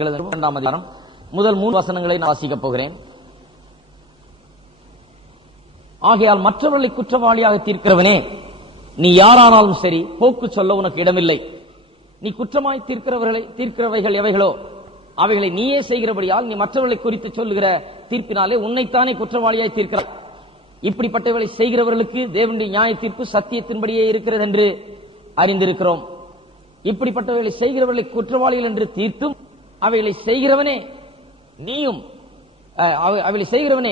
இரண்டாம் அதிகாரம் முதல் 3 வசனங்களை நான் வாசிக்கப் போகிறேன். ஆகையால் மற்றவர்களை குற்றவாளியாக தீர்க்கிறவனே, நீ யாரானாலும் சரி, போக்கு சொல்ல உனக்கு இடமில்லை. நீ குற்றமாய் தீர்க்கிறவைகள் எவைகளோ அவைகளை நீயே செய்கிறபடியால் நீ மற்றவர்களை குறித்து சொல்லுகிற தீர்ப்பினாலே உன்னைத்தானே குற்றவாளியாய் தீர்க்கிறாய். இப்படிப்பட்டவர்களை செய்கிறவர்களுக்கு தேவனுடைய நியாய தீர்ப்பு சத்தியத்தின்படியே இருக்கிறது என்று அறிந்திருக்கிறோம். இப்படிப்பட்டவர்களை செய்கிறவர்களை குற்றவாளிகள் என்று தீர்த்தும் அவைகளை செய்கிறவனே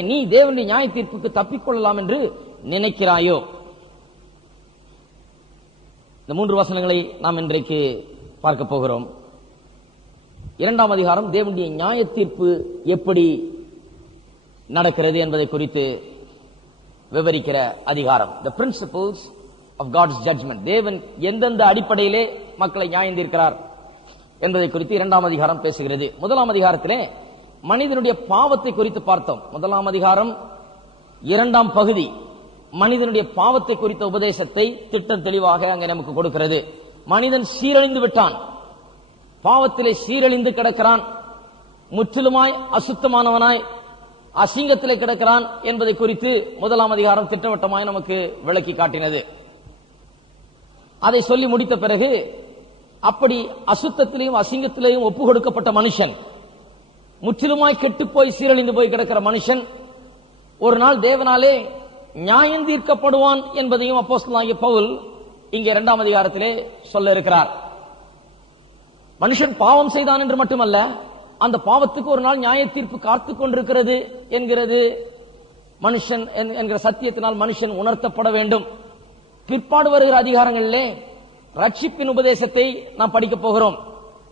நீ தேவனுடைய நியாய தீர்ப்புக்கு தப்பிக்கொள்ளலாம் என்று நினைக்கிறாயோ? இந்த 3 வசனங்களை நாம் இன்றைக்கு பார்க்க போகிறோம். 2ஆம் அதிகாரம் தேவனுடைய நியாய தீர்ப்பு எப்படி நடக்கிறது என்பதை குறித்து விவரிக்கிற அதிகாரம். The principles of God's judgment. தேவன் எந்தெந்த அடிப்படையிலே மக்களை நியாயம் தீர்க்கிறார் என்பதை குறித்து 2ஆம் அதிகாரம் பேசுகிறது. 1ஆம் அதிகாரத்திலே மனிதனுடைய பாவத்தை குறித்து பார்த்தோம். 1ஆம் அதிகாரம் 2ஆம் பகுதி மனிதனுடைய பாவத்தை குறித்த உபதேசத்தை திட்டம் தெளிவாக அங்கே நமக்கு கொடுக்கிறது. மனிதன் சீரழிந்து விட்டான், பாவத்திலே சீரழிந்து கிடக்கிறான், முற்றிலுமாய் அசுத்தமானவனாய் அசிங்கத்திலே கிடக்கிறான் என்பதை குறித்து 1ஆம் அதிகாரம் திட்டவட்டமாய் நமக்கு விளக்கி காட்டினது. அதை சொல்லி முடித்த பிறகு, அப்படி அசுத்தத்திலேயும் அசிங்கத்திலேயும் ஒப்பு கொடுக்கப்பட்ட மனுஷன், முற்றிலுமாய் கெட்டு போய் சீரழிந்து போய் கிடக்கிற மனுஷன் ஒரு நாள் தேவனாலே நியாயம் தீர்க்கப்படுவான் என்பதையும் அப்போஸ்தலனாகிய பவுல் இங்கே 2ஆம் அதிகாரத்திலே சொல்ல இருக்கிறார். மனுஷன் பாவம் செய்தான் என்று மட்டுமல்ல, அந்த பாவத்துக்கு ஒரு நாள் நியாய தீர்ப்பு காத்துக் கொண்டிருக்கிறது என்கிறது மனுஷன் என்கிற சத்தியத்தினால் மனுஷன் உணர்த்தப்பட வேண்டும். பிற்பாடு வருகிற அதிகாரங்களிலே ரட்சிப்பின் உபதேசத்தை நாம் படிக்க போகிறோம்.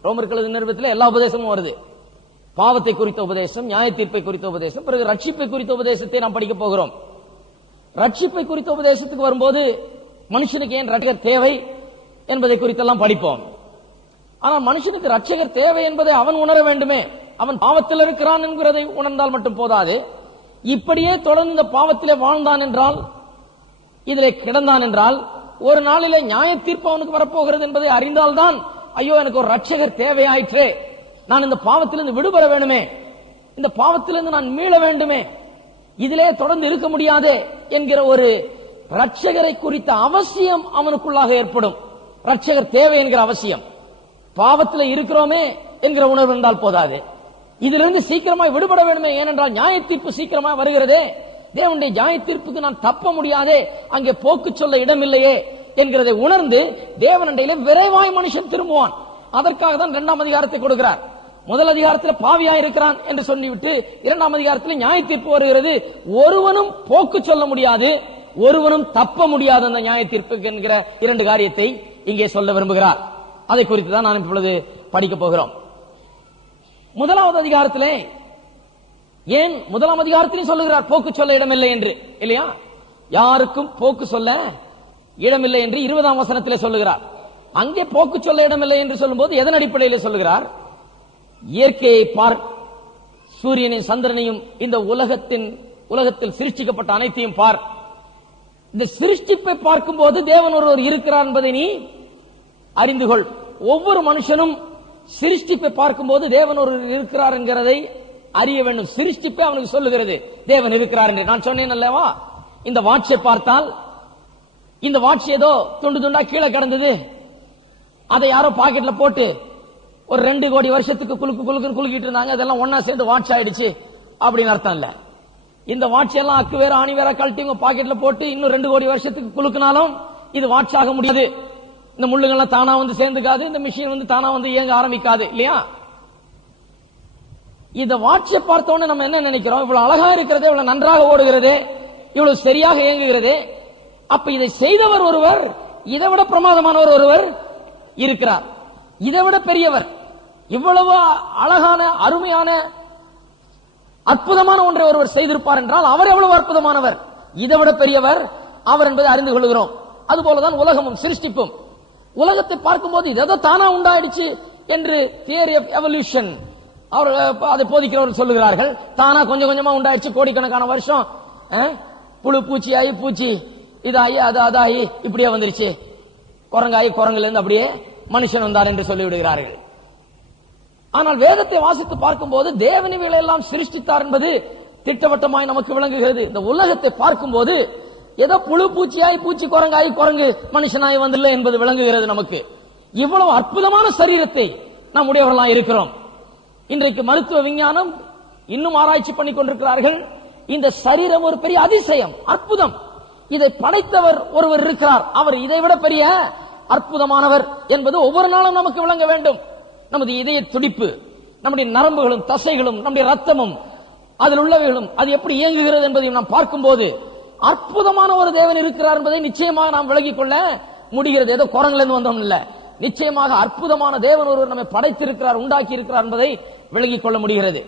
ரோமர்கள் நிறுவனத்தில் எல்லா உபதேசமும் வருது. பாவத்தை குறித்த உபதேசம், நியாய தீர்ப்பை குறித்த உபதேசம், பிறகு ரட்சிப்பை குறித்த உபதேசத்தை நாம் படிக்க போகிறோம். ரட்சிப்பை குறித்த உபதேசத்துக்கு வரும்போது மனுஷனுக்கு ஏன் ரட்சகர் தேவை என்பதை குறித்தெல்லாம் படிப்போம். ஆனால் மனுஷனுக்கு ரட்சகர் தேவை என்பதை அவன் உணர வேண்டுமே. அவன் பாவத்தில் இருக்கிறான் என்கிறதை உணர்ந்தால் மட்டும் போதாது. இப்படியே தொடர்ந்து இந்த பாவத்திலே வாழ்ந்தான் என்றால், இதிலே கிடந்தான் என்றால், ஒரு நாளிலே நியாய தீர்ப்பு அவனுக்கு வரப்போகிறது என்பதை அறிந்தால்தான், ஐயோ எனக்கு ஒரு ரட்சகர் தேவையாயிற்றே, நான் இந்த பாவத்திலிருந்து விடுபட வேண்டுமே, இந்த பாவத்திலிருந்து நான் மீள வேண்டுமே, இதிலே தொடர்ந்து இருக்க முடியாதே என்கிற ஒரு ரட்சகரை குறித்த அவசியம் அவனுக்குள்ளாக ஏற்படும். ரட்சகர் தேவை என்கிற அவசியம். பாவத்தில் இருக்கிறோமே என்கிற உணர்வு என்றால் போதாது, இதிலிருந்து சீக்கிரமாய் விடுபட வேண்டுமே. ஏனென்றால் நியாய தீர்ப்பு சீக்கிரமாக வருகிறதே, தேவனுடைய நியாய தீர்ப்புக்கு நான் தப்ப முடியாதே, அங்கே போக்கு சொல்ல இடமில்லையே என்கிறதை உணர்ந்து தேவனண்டையிலே விரைவாய் மனுஷன் திரும்புவான். அதற்காக தான் 2ஆம் அதிகாரத்தை கொடுக்கிறார். முதல் அதிகாரத்தில் பாவியா இருக்கிறான் என்று சொல்லிவிட்டு 2ஆம் அதிகாரத்தில் நியாய தீர்ப்பு வருகிறது. ஒருவனும் போக்கு சொல்ல முடியாது, ஒருவனும் தப்ப முடியாது அந்த நியாய தீர்ப்புக்கு என்கிற 2 காரியத்தை இங்கே சொல்ல விரும்புகிறார். அதை குறித்து தான் நான் இப்பொழுது படிக்க போகிறோம். 1ஆவது அதிகாரத்திலே, ஏன் 1ஆம் அதிகாரத்திலும் சொல்லுகிறார் போக்கு சொல்ல இடமில்லை என்று, இல்லையா? யாருக்கும் போக்கு சொல்ல இடமில்லை என்று 20ஆம் வசனத்திலே சொல்லுகிறார். அங்கே போக்கு சொல்ல இடமில்லை என்று சொல்லும்போது எதன் அடிப்படையில் சொல்லுகிறார்? இயற்கையை பார், சூரியனையும் சந்திரனையும் இந்த உலகத்தில் சிருஷ்டிக்கப்பட்ட அனைத்தையும் பார். இந்த சிருஷ்டிப்பை பார்க்கும் போது தேவன் ஒருவர் இருக்கிறார் என்பதை நீ அறிந்து கொள். ஒவ்வொரு மனுஷனும் சிருஷ்டிப்பை பார்க்கும் போது தேவன் ஒருவர் இருக்கிறார் என்கிறதை அறிய வேண்டும். சிருஷ்டிப்பை அவனுக்கு சொல்லுகிறது தேவன் இருக்கிறார் என்று. நான் சொன்னேன் அல்லவா, இந்த வாட்சை பார்த்தால், இந்த வாட்ச் ஏதோ துண்டு துண்டா கீழே கிடந்தது, அதை யாரோ பாக்கெட்ல போட்டு ஒரு 2 கோடி வருஷத்துக்கு குலுக்கிட்டு இருந்தாங்க, அதெல்லாம் ஒன்னா சேர்ந்து வாட்ச் ஆயிடுச்சு அப்படின்னு அர்த்தம் இல்ல. இந்த வாட்ச் எல்லாம் அக்கு வேற ஆணி வேற கழட்டி உங்க பாக்கெட்ல போட்டு இன்னும் 2 கோடி வருஷத்துக்கு குலுக்கினாலும் இது வாட்ச் ஆக முடியாது. இந்த முள்ளுகள்லாம் தானா வந்து சேர்ந்துக்காது, இந்த மிஷின் வந்து தானா வந்து இயங்க ஆரம்பிக்காது, இல்லையா? இந்த வாட்சை பார்த்தோன்னே நம்ம என்ன நினைக்கிறோம்? இவ்வளவு அழகா இருக்கிறது, இவ்வளவு நன்றாக ஓடுகிறது, இவ்வளவு சரியாக இயங்குகிறது. அப்ப இதை செய்தவர் ஒருவர், இதை விட பிரமாதமானவர் ஒருவர் இருக்கிறார், இதை விட பெரியவர். இவ்வளவு அழகான அருமையான அற்புதமான ஒன்றை ஒருவர் செய்திருப்பார் என்றால் அவர் எவ்வளவு அற்புதமானவர், இதை விட பெரியவர் அவர் என்பதை அறிந்து கொள்கிறோம். அதுபோலதான் உலகமும் சிருஷ்டிப்பும். உலகத்தை பார்க்கும்போது இதோ தானா உண்டாயிடுச்சு என்று தியரி ஆஃப் எவல்யூஷன் அதை போதிக்கிறவர்கள் சொல்லுகிறார்கள். தானா கொஞ்சம் கொஞ்சமா உண்டாயிடுச்சு, கோடிக்கணக்கான வருஷம் புழு பூச்சியாயி பூச்சி இதாயி அதாயி இப்படியே வந்துருச்சு, குரங்காயி குரங்குல இருந்து அப்படியே மனுஷன் வந்தார் என்று சொல்லிவிடுகிறார்கள். ஆனால் வேதத்தை வாசித்து பார்க்கும்போது தேவன் இவைகளை எல்லாம் சிருஷ்டித்தார் என்பது திட்டவட்டமாய் நமக்கு விளங்குகிறது. இந்த உலகத்தை பார்க்கும்போது ஏதோ புழு பூச்சியாய் பூச்சி குரங்காய் குரங்கு மனுஷனாய் வந்துள்ள என்பது விளங்குகிறது நமக்கு. இவ்வளவு அற்புதமான சரீரத்தை நாம் உடையவர்களாய் இருக்கிறோம். இன்றைக்கு மருத்துவ விஞ்ஞானம் இன்னும் ஆராய்ச்சி பண்ணி கொண்டிருக்கிறார்கள். இந்த சரீரம் ஒரு பெரிய அதிசயம், அற்புதம். இதை படைத்தவர் ஒருவர் இருக்கிறார், அவர் இதைவிட பெரிய அற்புதமானவர் என்பது ஒவ்வொரு நாளும் நமக்கு விளங்க வேண்டும். நமது இதய துடிப்பு, நம்முடைய நரம்புகளும் தசைகளும் நம்முடைய ரத்தமும் அதில் உள்ளவைகளும் அது எப்படி இயங்குகிறது என்பதையும் நாம் பார்க்கும்போது அற்புதமான ஒரு தேவன் இருக்கிறார் என்பதை நிச்சயமாக நாம் விளங்கிக் கொள்ள முடிகிறது. ஏதோ குரங்கிலிருந்து வந்தோம் இல்ல, நிச்சயமாக அற்புதமான தேவன் ஒருவர் நம்மை படைத்திருக்கிறார், உண்டாக்கி இருக்கிறார் என்பதை விளங்கிக் கொள்ள முடிகிறது.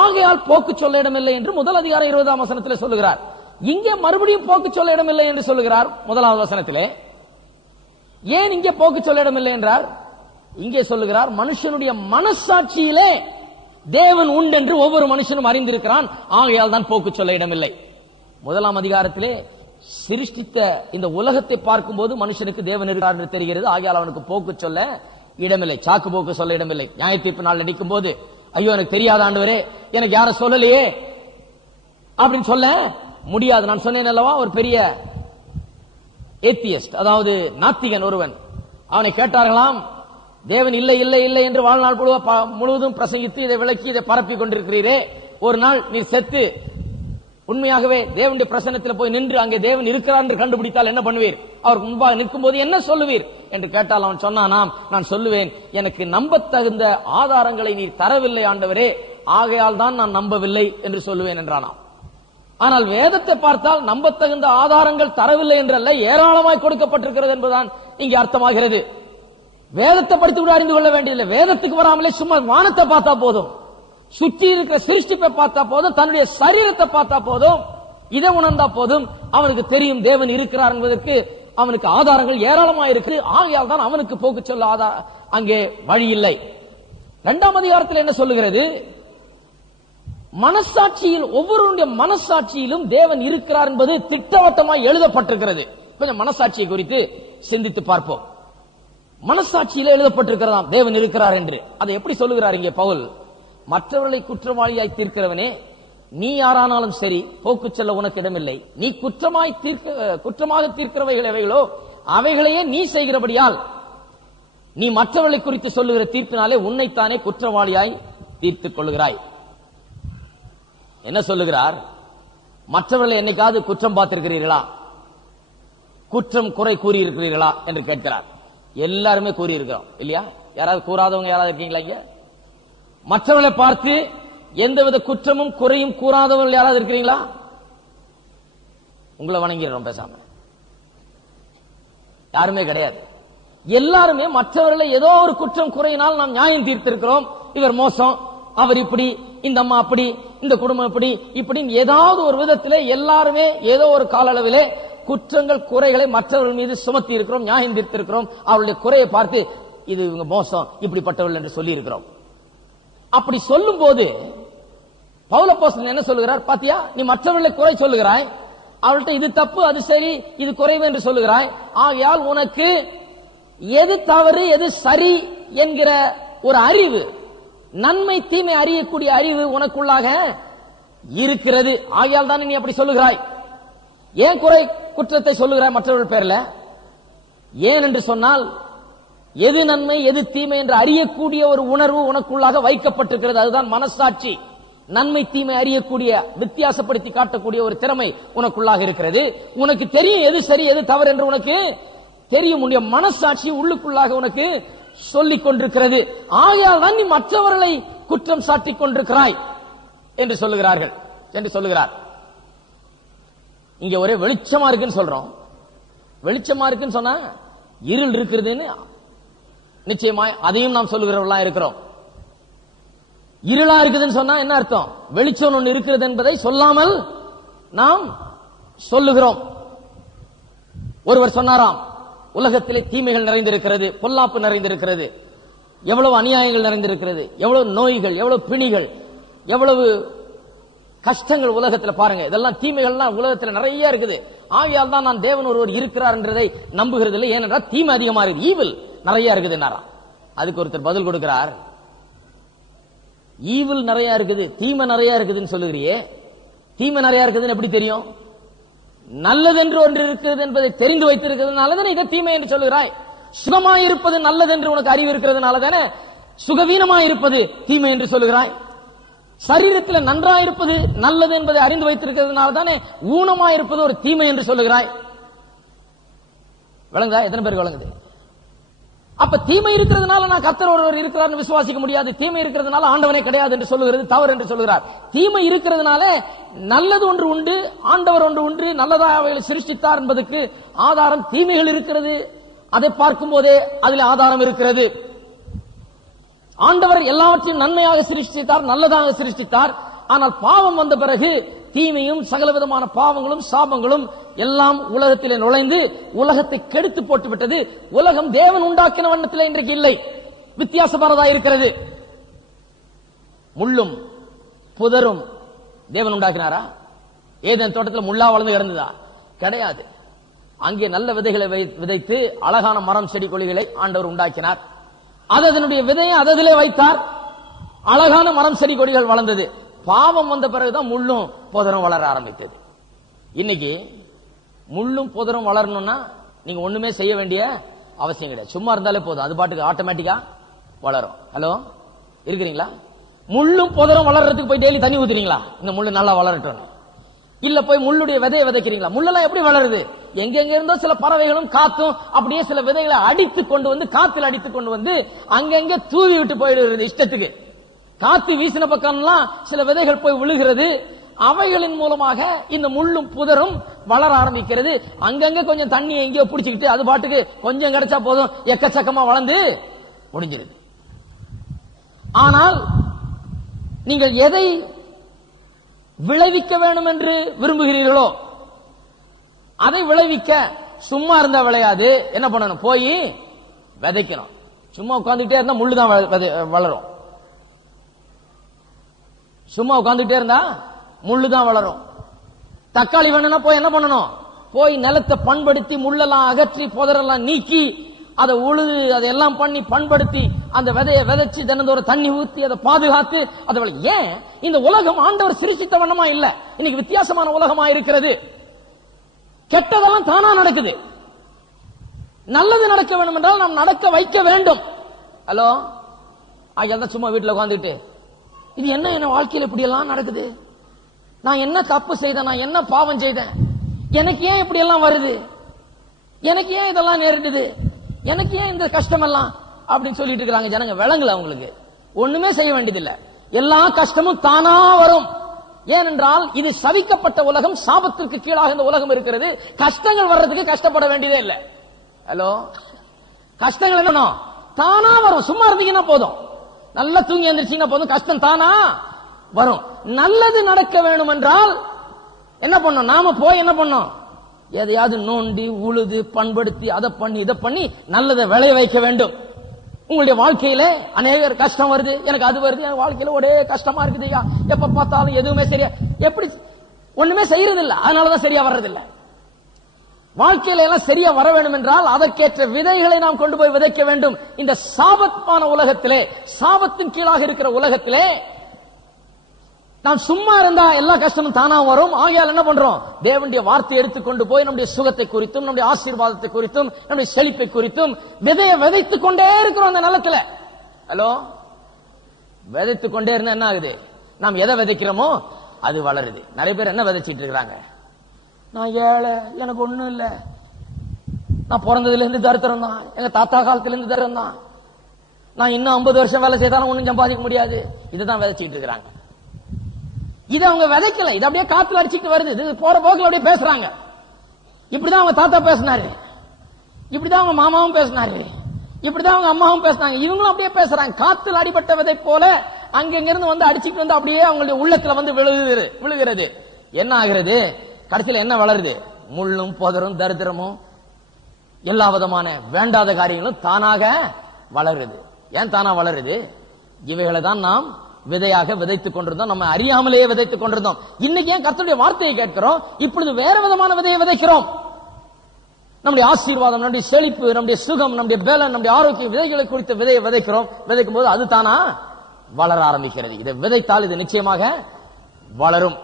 ஆகையால் போக்கு சொல்ல இடமில்லை என்று முதல் அதிகாரம் 20ஆம் வசனத்திலே சொல்லுகிறார். இங்கே மறுபடியும் போக்கு சொல்ல இடமில்லை என்று சொல்லுகிறார் 1வது வசனத்திலே. ஏன் இங்கே போக்கு சொல்ல இடமில்லை என்றார்? இங்கே சொல்லுகிறார், மனுஷனுடைய மனசாட்சியிலே தேவன் உண்டு என்று ஒவ்வொரு மனுஷனும் அறிந்திருக்கிறான், ஆகையால் தான் போக்கு சொல்ல இடமில்லை. 1ஆம் அதிகாரத்திலே சிருஷ்டித்த இந்த உலகத்தை பார்க்கும்போது மனுஷனுக்கு தேவன் இருக்கிறார் என்று தெரிகிறது, ஆகையால் அவனுக்கு போக்கு சொல்ல இடமில்லை, சாக்கு போக்கு சொல்ல இடமில்லை. நியாய தீர்ப்பு நாள் நடிக்கும் போது ஐயோ எனக்கு தெரியாத ஆண்டவரே, எனக்கு யாரும் சொல்லலையே அப்படின்னு சொல்ல முடியாது. நான் சொன்னேன் அல்லவா, ஒரு பெரிய ஏத்தியஸ்ட், அதாவது நாத்திகன் ஒருவன், அவனை கேட்டார்களாம், தேவன் இல்லை இல்லை இல்லை என்று வாழ்நாள் முழுவதும் பிரசங்கித்து இதை விளக்கி இதை பரப்பி கொண்டிருக்கிறீரே, ஒரு நாள் நீர் செத்து உண்மையாகவே தேவனுடைய பிரசன்னத்தில் போய் நின்று அங்கே தேவன் இருக்கிறார் என்று கண்டுபிடித்தால் என்ன பண்ணுவீர்? அவருக்கு முன்பாக நிற்கும் போது என்ன சொல்லுவீர் என்று கேட்டால் அவன் சொன்னானாம், நான் சொல்லுவேன், எனக்கு நம்பத்தகுந்த ஆதாரங்களை நீர் தரவில்லை ஆண்டவரே, ஆகையால் தான் நான் நம்பவில்லை என்று சொல்லுவேன் என்றானாம். ஆனால் வேதத்தை பார்த்தால் நம்பத்தகுந்த ஆதாரங்கள் தரவில்லை என்றல்ல, ஏராளமாய் கொடுக்கப்பட்டிருக்கிறது என்பதுதான் இங்கே அர்த்தமாகிறது. வேதத்தை படித்து கூட அறிந்து கொள்ள வேண்டியதில்லை, வேதத்துக்கு வராமலே சும்மா வானத்தை பார்த்தா போதும், சுற்றி இருக்கிற சிருஷ்டிப்பை பார்த்தா போதும், தன்னுடைய சரீரத்தை பார்த்தா போதும், இதை உணர்ந்தா போதும், அவனுக்கு தெரியும் தேவன் இருக்கிறார் என்பதற்கு அவனுக்கு ஆதாரங்கள் ஏராளமாக இருக்கு. ஆகையால் தான் அவனுக்கு போக்கு சொல்ல அங்கே வழி இல்லை. 2ஆம் அதிகாரத்தில் என்ன சொல்லுகிறது? மனசாட்சியில், ஒவ்வொருவருடைய மனசாட்சியிலும் தேவன் இருக்கிறார் என்பது திட்டவட்டமாய் எழுதப்பட்டிருக்கிறது. கொஞ்சம் மனசாட்சியை குறித்து சிந்தித்து பார்ப்போம். மனசாட்சியில் எழுதப்பட்டிருக்கிறதாம் தேவன் இருக்கிறார் என்று. அதை எப்படி சொல்லுகிறார் இங்கே பவுல்? மற்றவர்களை குற்றவாளியாய் தீர்க்கிறவனே, நீ யாரானாலும் சரி, போக்கு செல்ல உனக்கு இடமில்லை. நீ குற்றமாக தீர்க்கிறவைகள் எவைகளோ அவைகளையே நீ செய்கிறபடியால் நீ மற்றவர்களை குறித்து சொல்லுகிற தீர்ப்பினாலே உன்னைத்தானே குற்றவாளியாய் தீர்த்துக் கொள்கிறாய். என்ன சொல்லுகிறார்? மற்றவர்களை என்னைக்காவது குற்றம் பார்த்திருக்கிறீர்களா? குற்றம் குறை கூறியிருக்கிறீர்களா என்று கேட்கிறார். எல்லாருமே கூறியிருக்கிறோம் இல்லையா? யாராவது கூறாதவங்க யாராவது இருக்கீங்களா? இங்க மற்றவர்களை பார்த்து எந்தவித குற்றமும் குறையும் கூறாதவர்கள் யாராவது இருக்கிறீங்களா? உங்களை வணங்கிறோம் பேசாம. யாருமே கிடையாது. எல்லாருமே மற்றவர்களை ஏதோ ஒரு குற்றம் குறையினால் நாம் நியாயம் தீர்த்திருக்கிறோம். இவர் மோசம், அவர் இப்படி, இந்த அம்மா அப்படி, இந்த குடும்பம் இப்படி, இப்படி ஏதாவது ஒரு விதத்திலே எல்லாருமே ஏதோ ஒரு கால அளவிலே குற்றங்கள் குறைகளை மற்றவர்கள் மீது சுமத்தி இருக்கிறோம், நியாயம் தீர்த்திருக்கிறோம். அவருடைய குறையை பார்த்து இது இவங்க மோசம், இப்படிப்பட்டவர்கள் என்று சொல்லி இருக்கிறோம். அப்படி சொல்லும் போது பவுலப்போஸ்தலன் என்ன சொல்லுகிறார்? பாத்தியா, நீ மற்றவர்களை குறை சொல்லுகிறாய், அவள்கிட்ட இது தப்பு அது சரி இது குறைவு என்று சொல்லுகிறாய். ஆகையால் உனக்கு எது தவறு எது சரி என்கிற ஒரு அறிவு, நன்மை தீமை அறியக்கூடிய அறிவு உனக்குள்ளாக இருக்கிறது. ஆகையால் தான் நீ அப்படி சொல்லுகிறாய். ஏன் குறை குற்றத்தை சொல்லுகிறாய் மற்றவர்கள் பேர்ல? ஏன் என்று சொன்னால், எது நன்மை எது தீமை என்று அறியக்கூடிய ஒரு உணர்வு உனக்குள்ளாக வைக்கப்பட்டிருக்கிறது. அதுதான் மனசாட்சி. நன்மை தீமை அறியக்கூடிய, வித்தியாசப்படுத்தி காட்டக்கூடிய ஒரு திறமை உனக்குள்ளாக இருக்கிறது. உனக்கு தெரியும் எது சரி எது தவறு என்று உனக்கு தெரியும். உன்னுடைய மனசாட்சி உள்ளுக்குள்ளாக உனக்கு சொல்லிக் கொண்டிருக்கிறது. ஆகையால் தான் நீ மற்றவர்களை குற்றம் சாட்டிக் கொண்டிருக்கிறாய் என்று சொல்லுகிறார்கள் என்று சொல்லுகிறார். இங்க ஒரே வெளிச்சமா இருக்குன்னு சொல்றோம். வெளிச்சமா இருக்குன்னு சொன்னா இருள் இருக்கிறதுன்னு நிச்சயமாய் அதையும் நாம் சொல்லுகிறவர்களா இருக்கிறோம். இருளா இருக்குதுன்னு சொன்னா என்ன அர்த்தம்? வெளிச்சம் ஒன்று இருக்கிறது என்பதை சொல்லாமல் நாம் சொல்லுகிறோம். ஒருவர் சொன்னாராம், உலகத்திலே தீமைகள் நிறைந்திருக்கிறது, பொல்லாப்பு நிறைந்திருக்கிறது, எவ்வளவு அநியாயங்கள் நிறைந்திருக்கிறது, எவ்வளவு நோய்கள், எவ்வளவு பிணிகள், எவ்வளவு கஷ்டங்கள் உலகத்தில் பாருங்க. இதெல்லாம் தீமைகள்லாம் உலகத்தில் நிறைய இருக்குது. ஆகையால் தான் நான் தேவன் ஒருவர் இருக்கிறார் என்றதை நம்புகிறது இல்லை. ஏனென்றால் தீமை அதிகமா இருக்குது, ஈவில் நிறைய இருக்குது. அதுக்கு ஒருத்தர் பதில் கொடுக்கிறார், ஈவில் நிறைய இருக்குது, தீமை நிறைய இருக்குதுன்னு சொல்லுகிறியே, தீமை நிறைய இருக்குதுன்னு எப்படி தெரியும்? நல்லது என்று ஒன்று இருக்கிறது என்பதை தெரிந்து வைத்திருக்கிறதுனால தானே இதை தீமை என்று சொல்லுகிறாய். சுகமாயிருப்பது நல்லது என்று உனக்கு அறிவு இருக்கிறதுனால தானே சுகவீனமாயிருப்பது தீமை என்று சொல்லுகிறாய். சரீரத்தில் நன்றாயிருப்பது நல்லது என்பதை அறிந்து வைத்திருக்கிறதுனால தானே ஊனமாயிருப்பது ஒரு தீமை என்று சொல்லுகிறாய். விளங்குதா? எத்தனை பேருக்கு விளங்குது? அப்ப தீமை இருக்கிறதுனால நான் கர்த்தர் ஒருவர் இருக்கிறார் விசுவாசிக்க முடியாது, தீமை இருக்கிறதுனால ஆண்டவனே கிடையாது என்று சொல்லுகிறது தவறு என்று சொல்லுகிறார். தீமை இருக்கிறதுனால நல்லது ஒன்று உண்டு, ஆண்டவர் ஒன்று உண்டு, நல்லதாக அவைகளை சிருஷ்டித்தார் என்பதற்கு ஆதாரம் தீமைகள் இருக்கிறது. அதை பார்க்கும் போதே அதில் ஆதாரம் இருக்கிறது. ஆண்டவர் எல்லாவற்றையும் நன்மையாக சிருஷ்டித்தார், நல்லதாக சிருஷ்டித்தார். ஆனால் பாவம் வந்த பிறகு தீமையும் சகல விதமான பாவங்களும் சாபங்களும் எல்லாம் உலகத்திலே நுழைந்து உலகத்தை கெடுத்து போட்டுவிட்டது. உலகம் தேவன் உண்டாக்கின வண்ணத்தில் இன்றைக்கு இல்லை, வித்தியாசமானதா இருக்கிறது. முள்ளும் புதரும் தேவன் உண்டாக்கினாரா? ஏதேன் தோட்டத்தில் முள்ளா வளர்ந்து கிடந்ததா? கிடையாது. அங்கே நல்ல விதைகளை விதைத்து அழகான மரம் செடி கொடிகளை ஆண்டவர் உண்டாக்கினார். அதனுடைய விதையை அதிலே வைத்தார், அழகான மரம் செடி கொடிகள் வளர்ந்தது. பாவம் வந்த பிறகுதான் முள்ளும் புதரும் வளர ஆரம்பித்தது. இன்னைக்கு முள்ளும் புதரும் வளரணும்னா நீங்க ஒண்ணுமே செய்ய வேண்டிய அவசியம் கிடையாது, சும்மா இருந்தாலே போதும், அது பாட்டுக்கு ஆட்டோமேட்டிக்கா வளரும். ஹலோ, இருக்கிறீங்களா? முள்ளும் புதரும் வளர்றதுக்கு போய் டெய்லி தண்ணி ஊத்துறீங்களா? இந்த முள்ளு நல்லா வளரட்டும். இல்ல போய் முள்ளுடைய விதையை விதைக்கிறீங்களா? முள்ளெல்லாம் எப்படி வளருது? எங்கெங்க இருந்தோ சில பறவைகளும் காத்தும் அப்படியே சில விதைகளை அடித்து கொண்டு வந்து, காத்தில் அடித்து கொண்டு வந்து அங்கங்க தூவி விட்டு போயிடுகிறது இஷ்டத்துக்கு. காத்து வீசின பக்கம்லாம் சில விதைகள் போய் விழுகிறது. அவைகளின் மூலமாக இந்த முள்ளும் புதரும் வளர ஆரம்பிக்கிறது. அங்கங்க கொஞ்சம் தண்ணி எங்கேயோ பிடிச்சிக்கிட்டு அது பாட்டுக்கு கொஞ்சம் கிடைச்சா போதும், எக்கச்சக்கமா வளர்ந்து முடிஞ்சிருது. ஆனால் நீங்கள் எதை விளைவிக்க வேண்டும் என்று விரும்புகிறீர்களோ அதை விளைவிக்க சும்மா இருந்தா விளையாது. என்ன பண்ணணும்? போய் விதைக்கணும். சும்மா உட்கார்ந்துட்டே இருந்தா முள்ளு தான் வளரும். சும்மா உட்கார்ந்துட்டே இருந்தா முள்ளு தான் வளரும். தக்காளி வேணும்னா போய் என்ன பண்ணணும்? போய் நிலத்தை பண்படுத்தி முள்ளெல்லாம் அகற்றி புதரெல்லாம் நீக்கி அதை உழுது அதெல்லாம் பண்ணி பண்படுத்தி அந்த விதையை விதைச்சு தினந்தோறும் தண்ணி ஊத்தி அதை பாதுகாத்து அதை. ஏன் இந்த உலகம் ஆண்டவர் சிருஷ்டித்த வண்ணமா இல்ல, இன்னைக்கு வித்தியாசமான உலகமா இருக்கிறது. கெட்டதெல்லாம் தானா நடக்குது. நல்லது நடக்க வேண்டும் என்றால் நாம் நடக்க வைக்க வேண்டும். ஹலோ, அதான் சும்மா வீட்டுல உட்காந்துட்டு இது என்ன வாழ்க்கையில் இப்படி எல்லாம் நடக்குது, நான் என்ன தப்பு செய்தேன், நான் என்ன பாவம் செய்தேன், எனக்கு ஏன் இப்படி எல்லாம் வருது, எனக்கு ஏன் இதெல்லாம் நேரிடுது, எனக்கு ஏன் இந்த கஷ்டம் எல்லாம் அப்படின்னு சொல்லிட்டு இருக்காங்க ஜனங்க. விளங்கல அவங்களுக்கு. ஒண்ணுமே செய்ய வேண்டியதில்லை, எல்லா கஷ்டமும் தானா வரும். ஏனென்றால் இது சபிக்கப்பட்ட உலகம், சாபத்திற்கு கீழாக இந்த உலகம் இருக்கிறது. கஷ்டங்கள் வர்றதுக்கு கஷ்டப்பட வேண்டியதே இல்லை. ஹலோ, கஷ்டங்கள் என்ன தானா வரும். சும்மா இருந்தீங்கன்னா போதும், நல்லா தூங்கி எந்திரிச்சீங்கன்னா போதும், கஷ்டம் தானா வரும். நல்லது நடக்க வேண்டும் என்றால் என்ன பண்ணும்? நாம போய் என்ன பண்ணோம்? எதையாவது நோண்டி உழுது பண்படுத்தி அதை பண்ணி இதை பண்ணி நல்லதை விளைய வைக்க வேண்டும். உங்களுடைய வாழ்க்கையில அநேகர் கஷ்டம் வருது, எனக்கு அது வருது, என் வாழ்க்கையில ஒரே கஷ்டமா இருக்குது, எப்ப பார்த்தாலும் எதுவுமே சரியா, எப்படி ஒண்ணுமே செய்யறது இல்ல, அதனாலதான் சரியா வர்றதில்லை. வாழ்க்கையில எல்லாம் சரியா வர வேண்டும் என்றால் அதற்கேற்ற விதைகளை நாம் கொண்டு போய் விதைக்க வேண்டும். இந்த சாபத்தான உலகத்திலே, சாபத்தின் கீழாக இருக்கிற உலகத்திலே நாம் சும்மா இருந்தா எல்லா கஷ்டமும் தானா வரும். ஆகையால் என்ன பண்றோம்? தேவனுடைய வார்த்தை எடுத்துக்கொண்டு போய் நம்முடைய சுகத்தை குறித்தும் நம்முடைய ஆசீர்வாதத்தை குறித்தும் நம்முடைய செழிப்பை குறித்தும் விதையை விதைத்துக் கொண்டே இருக்கிறோம் அந்த நிலத்துல. ஹலோ, விதைத்துக் கொண்டே இருந்தா என்ன ஆகுது? நாம் எதை விதைக்கிறோமோ அது வளருது. நிறைய பேர் என்ன விதைச்சிட்டு இருக்கிறாங்க? நான் ஏழை, எனக்கு ஒண்ணும் இல்ல, நான் பிறந்ததுல இருந்து தரித்திரம் தான், எங்க தாத்தா காலத்துல இருந்து தரித்திரம் தான், நான் இன்னும் 50 வருஷம் வேலை செய்தாலும் ஒண்ணும் சம்பாதிக்க முடியாது, இதுதான் விதைச்சிட்டு இருக்கிறாங்க. இதை அவங்க விதைக்கல, இது அப்படியே காத்துல அடிச்சுட்டு வருது. இது போற போக்குல அப்படியே பேசுறாங்க. இப்படிதான் அவங்க தாத்தா பேசினாரு, இப்படிதான் அவங்க மாமாவும் பேசினாரு, இப்படிதான் அவங்க அம்மாவும் பேசினாங்க, இவங்களும் அப்படியே பேசுறாங்க. காத்துல அடிபட்ட விதை போல அங்கிருந்து வந்து அடிச்சுட்டு வந்து அப்படியே அவங்களுடைய உள்ளத்துல வந்து விழுகிறது. என்ன ஆகிறது? கடைசியில் என்ன வளருது? முள்ளும் புதரும் தரித்திரமும் எல்லா விதமான வேண்டாத காரியங்களும் தானாக வளருது. ஏன் தானா வளருது? இவைகளை தான் நாம் விதையாக விதைத்துக் கொண்டிருந்தோம், நம்ம அறியாமலேயே விதைத்துக் கொண்டிருந்தோம். இன்னைக்கு ஏன் கர்த்தருடைய வார்த்தையை கேட்கிறோம்? இப்பொழுது வேற விதமான விதையை விதைக்கிறோம். நம்முடைய ஆசீர்வாதம், நம்முடைய செழிப்பு, நம்முடைய சுகம், நம்முடைய பலன், நம்முடைய ஆரோக்கிய விதைகளை குறித்த விதையை விதைக்கிறோம். விதைக்கும் போது அது தானா வளர ஆரம்பிக்கிறது. இதை விதைத்தால் இது நிச்சயமாக வளரும்.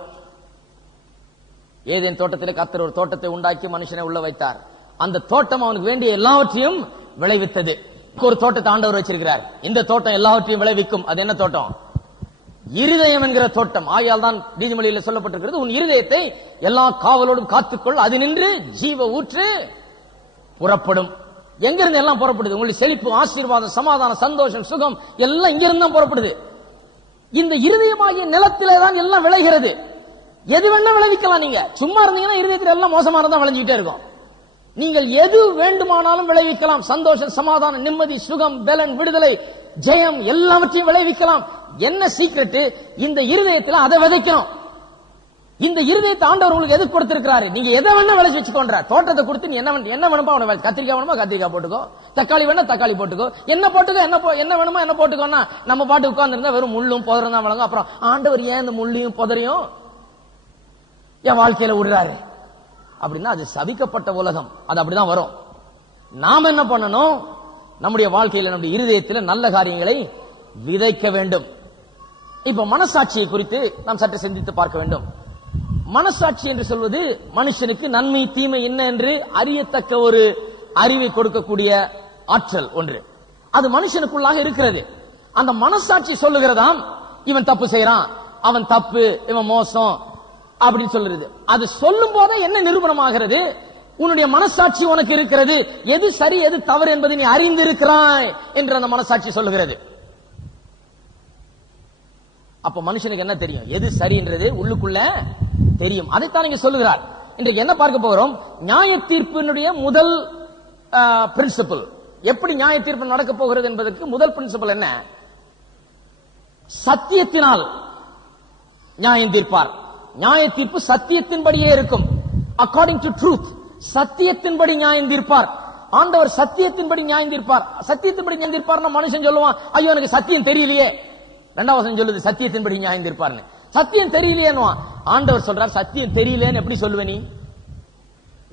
ஏதேன் தோட்டத்திலே கர்த்தர் ஒரு தோட்டத்தை உண்டாக்கி மனுஷனை உள்ள வைத்தார். அந்த தோட்டம் அவனுக்கு வேண்டிய எல்லாவற்றையும் விளைவித்தது. ஒரு தோட்டத்தை ஆண்டவர் வச்சிருக்கிறார். இந்த தோட்டம் எல்லாவற்றையும் விளைவிக்கும். அது என்ன தோட்டம்? இருதயம் என்கிற தோட்டம். ஆயால் தான் நீதிமொழியில் சொல்லப்பட்டிருக்கிறது, உன் இருதயத்தை எல்லா காவலோடும் காத்துக்கொள், அது நின்று ஜீவ ஊற்று புறப்படும். எங்கிருந்து எல்லாம் புறப்படுது? உங்களுடைய செழிப்பு, ஆசீர்வாதம், சமாதானம், சந்தோஷம், சுகம் எல்லாம் இங்கிருந்து தான் புறப்படுது. இந்த இருதயமாகிய நிலத்திலே தான் எல்லாம் விளைகிறது. எது வேணா விளைவிக்கலாம். நீங்க சும்மா இருந்தீங்கன்னா இருதயத்தில் எல்லாம் மோசமானதான் விளைஞ்சிட்டே இருக்கும். நீங்கள் எது வேண்டுமானாலும் விளைவிக்கலாம். சந்தோஷம், சமாதானம், நிம்மதி, சுகம், பலன், விடுதலை, ஜெயம் எல்லாவற்றையும் விளைவிக்கலாம். என்ன சீக்ரெட்? இந்த இருதயத்தில் அதை விதைக்கணும். இந்த இருதயத்தை ஆண்டவர் உங்களுக்கு எது கொடுத்திருக்கிறாரு? நீங்க எதை வேணா விளைச்சு வச்சுக்கோன்ற. தோட்டத்தை கொடுத்து நீ என்ன வேணுமோ அவனை கத்திரிக்காய் வேணுமோ கத்திரிக்காய் போட்டுக்கோ, தக்காளி வேணா தக்காளி போட்டுக்கோ, என்ன போட்டுக்கோ, என்ன வேணுமோ என்ன போட்டுக்கோன்னா நம்ம பாட்டு உட்கார்ந்து இருந்தா வெறும் முள்ளும் புதரும் தான் வழங்கும். அப்புறம் ஆண்டவர் ஏன் இந்த முள்ளையும் புதரையும் என் வாழ்க்கையில விடுறாரு அப்படின்னா அது சபிக்கப்பட்ட உலகம். அது அப்படிதான் வரும். நாம் என்ன பண்ணணும்? நம்முடைய வாழ்க்கையில நம்முடைய இருதயத்தில் நல்ல காரியங்களை விதைக்க வேண்டும். இப்ப மனசாட்சியை குறித்து நாம் சற்று சிந்தித்து பார்க்க வேண்டும். மனசாட்சி என்று சொல்வது மனுஷனுக்கு நன்மை தீமை என்ன என்று அறியத்தக்க ஒரு அறிவை கொடுக்கக்கூடிய ஆற்றல் ஒன்று. அது மனுஷனுக்குள்ளாக இருக்கிறது. அந்த மனசாட்சி சொல்லுகிறதாம் இவன் தப்பு செய்யறான், அவன் தப்பு, இவன் மோசம் அப்படின்னு சொல்லுறது. அது சொல்லும் போதே என்ன நிரூபணமாகிறது? உன்னுடைய மனசாட்சி உனக்கு இருக்கிறது. எது சரி எது தவறு என்பதை நீ அறிந்திருக்கிறாய் என்று அந்த மனசாட்சி சொல்லுகிறது. அப்ப மனுஷனுக்கு என்ன தெரியும்? எது சரின்றது உள்ளுக்குள்ள தெரியும். அதைத்தான் நீங்க சொல்லுகிறார். இன்றைக்கு என்ன பார்க்க போகிறோம்? நியாய தீர்ப்பினுடைய முதல் பிரின்சிபல். எப்படி நியாய தீர்ப்பு நடக்க போகிறது என்பதற்கு முதல் பிரின்சிபல் என்ன? சத்தியத்தினால் நியாயம் தீர்ப்பார். நியாய தீர்ப்பு சத்தியத்தின்படியே இருக்கும். அக்கார்டிங் டு ட்ரூத், சத்தியத்தின்படி நியாயம் தீர்ப்பார். ஆண்டவர் சத்தியத்தின்படி நியாயம் தீர்ப்பார். சத்தியத்தின்படி நியாயம் தீர்ப்பார்னா மனுஷன் சொல்லுவான், ஐயோ எனக்கு சத்தியம் தெரியலையே. இரண்டாவது சொல்லுது சத்தியத்தின்படி நியாயம் தீர்ப்பார்னு. சத்தியம் தெரியலையேன்னு ஆண்டவர் சொல்றார். சத்தியம் தெரியலேன்னு எப்படி சொல்லுவ நீ?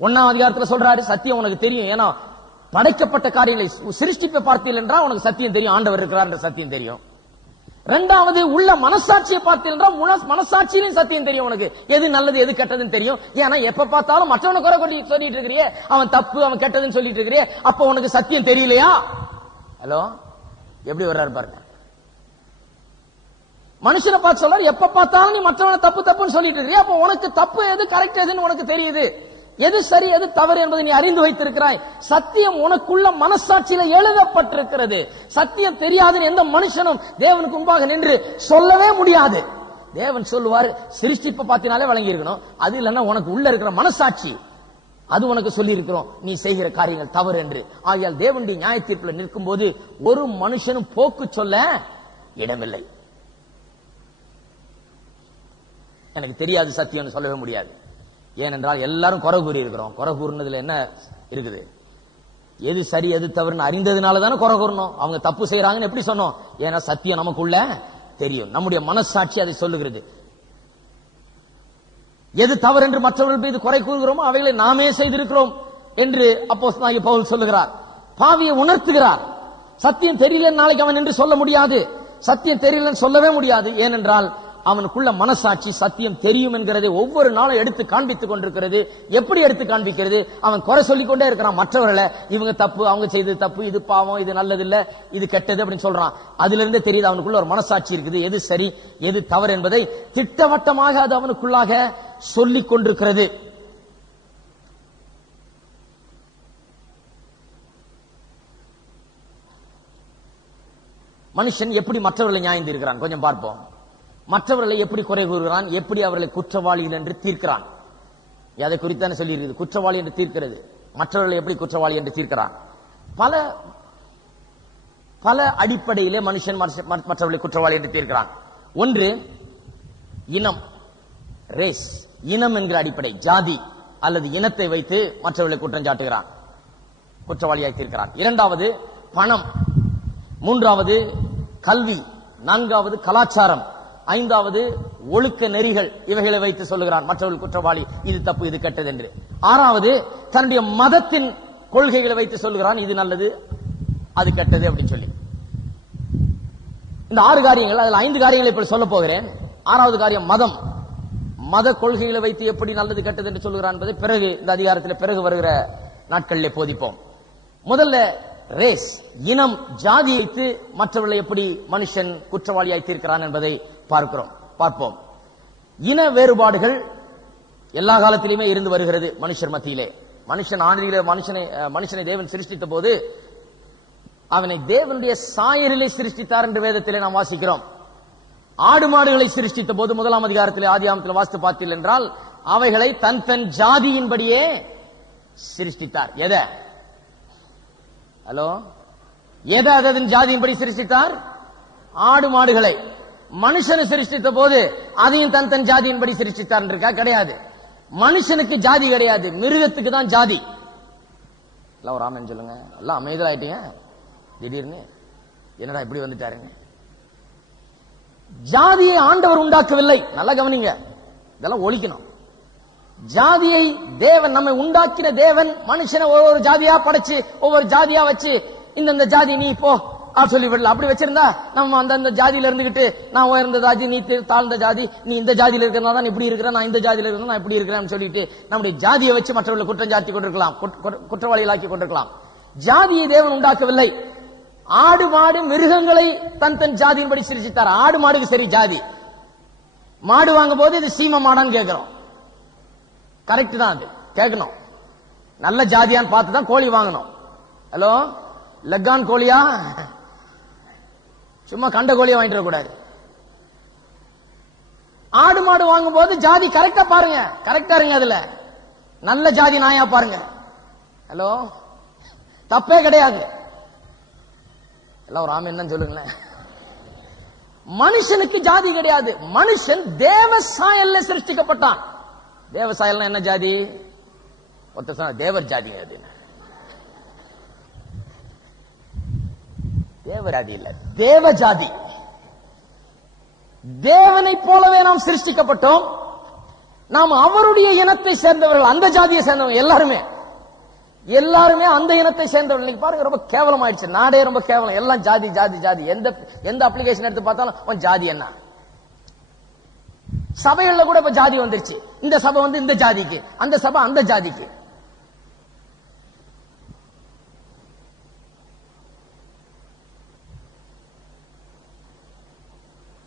1ஆம் அதிகாரத்தில் சொல்றாரு சத்தியம் உனக்கு தெரியும். ஏன்னா படைக்கப்பட்ட காரியங்களை சிருஷ்டிப்பை பார்த்தீர்கள் என்றால் உனக்கு சத்தியம் தெரியும், ஆண்டவர் இருக்கிறார் என்ற சத்தியம் தெரியும். இரண்டாவது உள்ள மனசாட்சியை பார்த்தீர்கள் என்றால் மனசாட்சியிலும் சத்தியம் தெரியும். உனக்கு எது நல்லது எது கெட்டதுன்னு தெரியும். ஏன்னா எப்ப பார்த்தாலும் மற்றவனை குறை கொட்டி சொல்லிட்டு இருக்கிறியே, அவன் தப்பு அவன் கெட்டதுன்னு சொல்லிட்டு இருக்கிறியே, அப்ப உனக்கு சத்தியம் தெரியலையா? ஹலோ, எப்படி வர்றாரு பாருங்க. மனுஷனை பார்த்து சொல்றாரு, எப்ப பார்த்தாலும் நீ மற்றவனை தப்பு தப்புன்னு சொல்லிட்டு இருக்கிறியா, அப்ப உனக்கு தப்பு எது கரெக்ட் எதுன்னு உனக்கு தெரியுது, எது சரி எது தவறு என்பதை நீ அறிந்து வைத்திருக்கிறாய். சத்தியம் உனக்குள்ள மனசாட்சியில எழுதப்பட்டிருக்கிறது. சத்தியம் தெரியாதுன்னு எந்த மனுஷனும் தேவனுக்கு முன்பாக நின்று சொல்லவே முடியாது. தேவன் சொல்லுவார், சிருஷ்டிப்பை பார்த்தினாலே வழங்கி இருக்கணும். அது இல்லைன்னா உனக்கு உள்ள இருக்கிற மனசாட்சி அது உனக்கு சொல்லி இருக்கிறோம் நீ செய்கிற காரியங்கள் தவறு என்று. ஆகையால் தேவனுடைய நியாய தீர்ப்பில் நிற்கும் போது ஒரு மனுஷனும் போக்கு சொல்ல இடமில்லை. எனக்கு தெரியாது சத்தியம்னு சொல்லவே முடியாது. ஏனென்றால் எல்லாரும் குறை கூறி இருக்கிறோம். குறை கூறினதுல என்ன இருக்குது? எது சரி எது தவறுன்னு அறிந்ததுனால தானே குறை கூறணும். அவங்க தப்பு செய்யறாங்கன்னு எப்படி சொன்னோம்? ஏன்னா சத்தியம் நமக்குள்ள தெரியும். நம்முடைய மனசாட்சி அதை சொல்லுகிறது. எது தவறு என்று மற்றவர்கள் மீது குறை கூறுகிறோமோ அவைகளை நாமே செய்திருக்கிறோம் என்று அப்போஸ்தலனாகிய பவுல் சொல்லுகிறார். பாவியை உணர்த்துகிறார். சத்தியம் தெரியலன்னு நாளைக்கு அவன் என்று சொல்ல முடியாது. சத்தியம் தெரியலன்னு சொல்லவே முடியாது. ஏனென்றால் அவனுக்குள்ள மனசாட்சி சத்தியம் தெரியும் என்கிறதை ஒவ்வொரு நாளும் எடுத்து காண்பித்துக் கொண்டிருக்கிறது. எப்படி எடுத்து காண்பிக்கிறது? அவன் குறை சொல்லிக் கொண்டே இருக்கிறான் மற்றவர்களை. இவங்க தப்பு, அவங்க செய்தது தப்பு, இது பாவம், இது நல்லது இல்ல, இது கெட்டது அப்படின்னு சொல்றான். அதுல இருந்தே தெரியுது அவனுக்குள்ள ஒரு மனசாட்சி இருக்குது. எது சரி எது தவறு என்பதை திட்டவட்டமாக அது அவனுக்குள்ளாக சொல்லிக் கொண்டிருக்கிறது. மனுஷன் எப்படி மற்றவர்களை நியாயம் தீர்க்கிறான் கொஞ்சம் பார்ப்போம். மற்றவர்களை எப்படி குறை கூறுகிறான், எப்படி அவர்களை குற்றவாளிகள் என்று தீர்க்கிறான். அதை குறித்தான சொல்லி இருக்குது. குற்றவாளி என்று தீர்க்கிறது. மற்றவர்களை எப்படி குற்றவாளி என்று தீர்க்கிறான்? பல பல அடிப்படையிலே மனுஷன் மற்றவர்களை குற்றவாளி என்று தீர்க்கிறான். ஒன்று இனம், ரேஸ், இனம் என்கிற அடிப்படை, ஜாதி அல்லது இனத்தை வைத்து மற்றவர்களை குற்றம் சாட்டுகிறான், குற்றவாளியாக தீர்க்கிறான். இரண்டாவது பணம், மூன்றாவது கல்வி, நான்காவது கலாச்சாரம், ஐந்தாவது ஒழுக்க நெறிகள், இவைகளை வைத்து சொல்லுகிறான் மற்றவர்கள் குற்றவாளி, இது தப்பு இது கெட்டது என்று. ஆறாவது தன்னுடைய மதத்தின் கொள்கைகளை வைத்து சொல்லுகிறான், இது நல்லது அது கெட்டது அப்படின்னு சொல்லி. இந்த 6 காரியங்கள், அதுல 5 காரியங்களை இப்ப சொல்ல போகிறேன். 6வது காரியம் மதம். மத கொள்கைகளை வைத்து எப்படி நல்லது கெட்டது என்று சொல்லுகிறான் என்பதை பிறகு இந்த அதிகாரத்தில் பிறகு வருகிற நாட்களிலே போதிப்போம். முதல்ல ரேஸ், இனம், ஜாதி வைத்து மற்றவர்களை எப்படி மனுஷன் குற்றவாளியாய் தீர்க்கிறான் என்பதை பார்ப்போம். இன வேறுபாடுகள் எல்லா காலத்திலுமே இருந்து வருகிறது மனுஷர் மத்தியிலே. மனுஷன் ஆதியிலே மனுஷனை தேவன் சிருஷ்டித்த போது அவனை தேவனுடைய சாயலிலே சிருஷ்டித்தார் என்று வேதத்திலே நாம் வாசிக்கிறோம். ஆடு மாடுகளை சிருஷ்டித்த போது 1ஆம் அதிகாரத்திலே ஆதியாகமத்தில் வாசித்து பார்த்தீர்கள் என்றால் அவைகளை தன் தன் ஜாதியின்படியே சிருஷ்டித்தார். எதை அதன் ஜாதியின்படி சிருஷ்டித்தார்? ஆடு மாடுகளை. மனுஷனை சிருஷ்டித்த போது அதையும் தன் தன் ஜாதியின்படி சிருஷ்டித்தார் இருக்கா? கிடையாது. மனுஷனுக்கு ஜாதி கிடையாது, மிருகத்துக்கு தான் ஜாதி. எல்லாம் ஒரு ஆமென் சொல்லுங்க. எல்லாம் அமைதலாயிட்டீங்க. திடீர்னு என்னடா இப்படி வந்துட்டாருங்க. ஜாதியை ஆண்டவர் உண்டாக்கவில்லை. நல்லா கவனிங்க, இதெல்லாம் ஒழிக்கணும். ஜாதியை தேவன், நம்மை உண்டாக்கின தேவன் மனுஷனை ஒவ்வொரு ஜாதியா படைச்சு ஒவ்வொரு ஜாதியா வச்சு இந்த ஜாதி நீ போ சொல்லி விடல. அப்படி வச்சிருந்தா நம்ம அந்த ஜாதியில இருந்துகிட்டு நான் உயர்ந்த ஜாதி, நீ தாழ்ந்த ஜாதி, நீ இந்த ஜாதியில இருக்கிறதா தான் இப்படி இருக்கிற, நான் இந்த ஜாதியில இருக்கிற நான் இப்படி இருக்கிறேன்னு சொல்லிட்டு நம்முடைய ஜாதியை வச்சு மற்றவர்களை குற்றம் சாட்டி கொண்டிருக்கலாம், குற்றவாளிகளாக்கி கொண்டிருக்கலாம். ஜாதியை தேவன் உண்டாக்கவில்லை. ஆடு மாடு மிருகங்களை தன் தன் ஜாதியின்படி சிரிச்சித்தார். ஆடு மாடுக்கு சரி ஜாதி. மாடு வாங்கும் போது இது சீம மாடான்னு கேட்கிறோம். கரெக்ட் தான், அது கேட்கணும். நல்ல ஜாதியான்னு பார்த்து தான் கோழி வாங்கணும். ஹலோ, லக்கான் கோழியா, சும்மா கண்ட கோழியா வாங்கிட்டு கூடாது. ஆடு மாடு வாங்கும் போது ஜாதி கரெக்டா பாருங்க, கரெக்டா இருங்க. அதுல நல்ல ஜாதி நாயா பாருங்க. ஹலோ, தப்பே கிடையாது. எல்லாம் ஒரு ஆமென் தான் சொல்லுங்களேன். மனுஷனுக்கு ஜாதி கிடையாது. மனுஷன் தேவ சாயல்ல சிருஷ்டிக்கப்பட்டான். தேவ சாயல்னா என்ன ஜாதி? தேவர் ஜாதி. அது தேவ ஜாதி இல்ல, தேவ ஜாதி. தேவனை போலவே நாம் சிருஷ்டிக்கப்பட்டோம். நாம் அவருடைய இனத்தை சேர்ந்தவர்கள், அந்த ஜாதியை சேர்ந்தவங்க எல்லாருமே அந்த இனத்தை சேர்ந்தவர்கள். நீங்க பாருங்க, ரொம்ப கேவலம் ஆயிடுச்சு. நாடே ரொம்ப கேவலம். எல்லாம் ஜாதி ஜாதி ஜாதி. எந்த அப்ளிகேஷன் எடுத்து பார்த்தாலும் ஜாதி என்ன. சபைகள்ல கூட இப்ப ஜாதி வந்துருச்சு. இந்த சபை இந்த ஜாதிக்கு, அந்த சபை அந்த ஜாதிக்கு.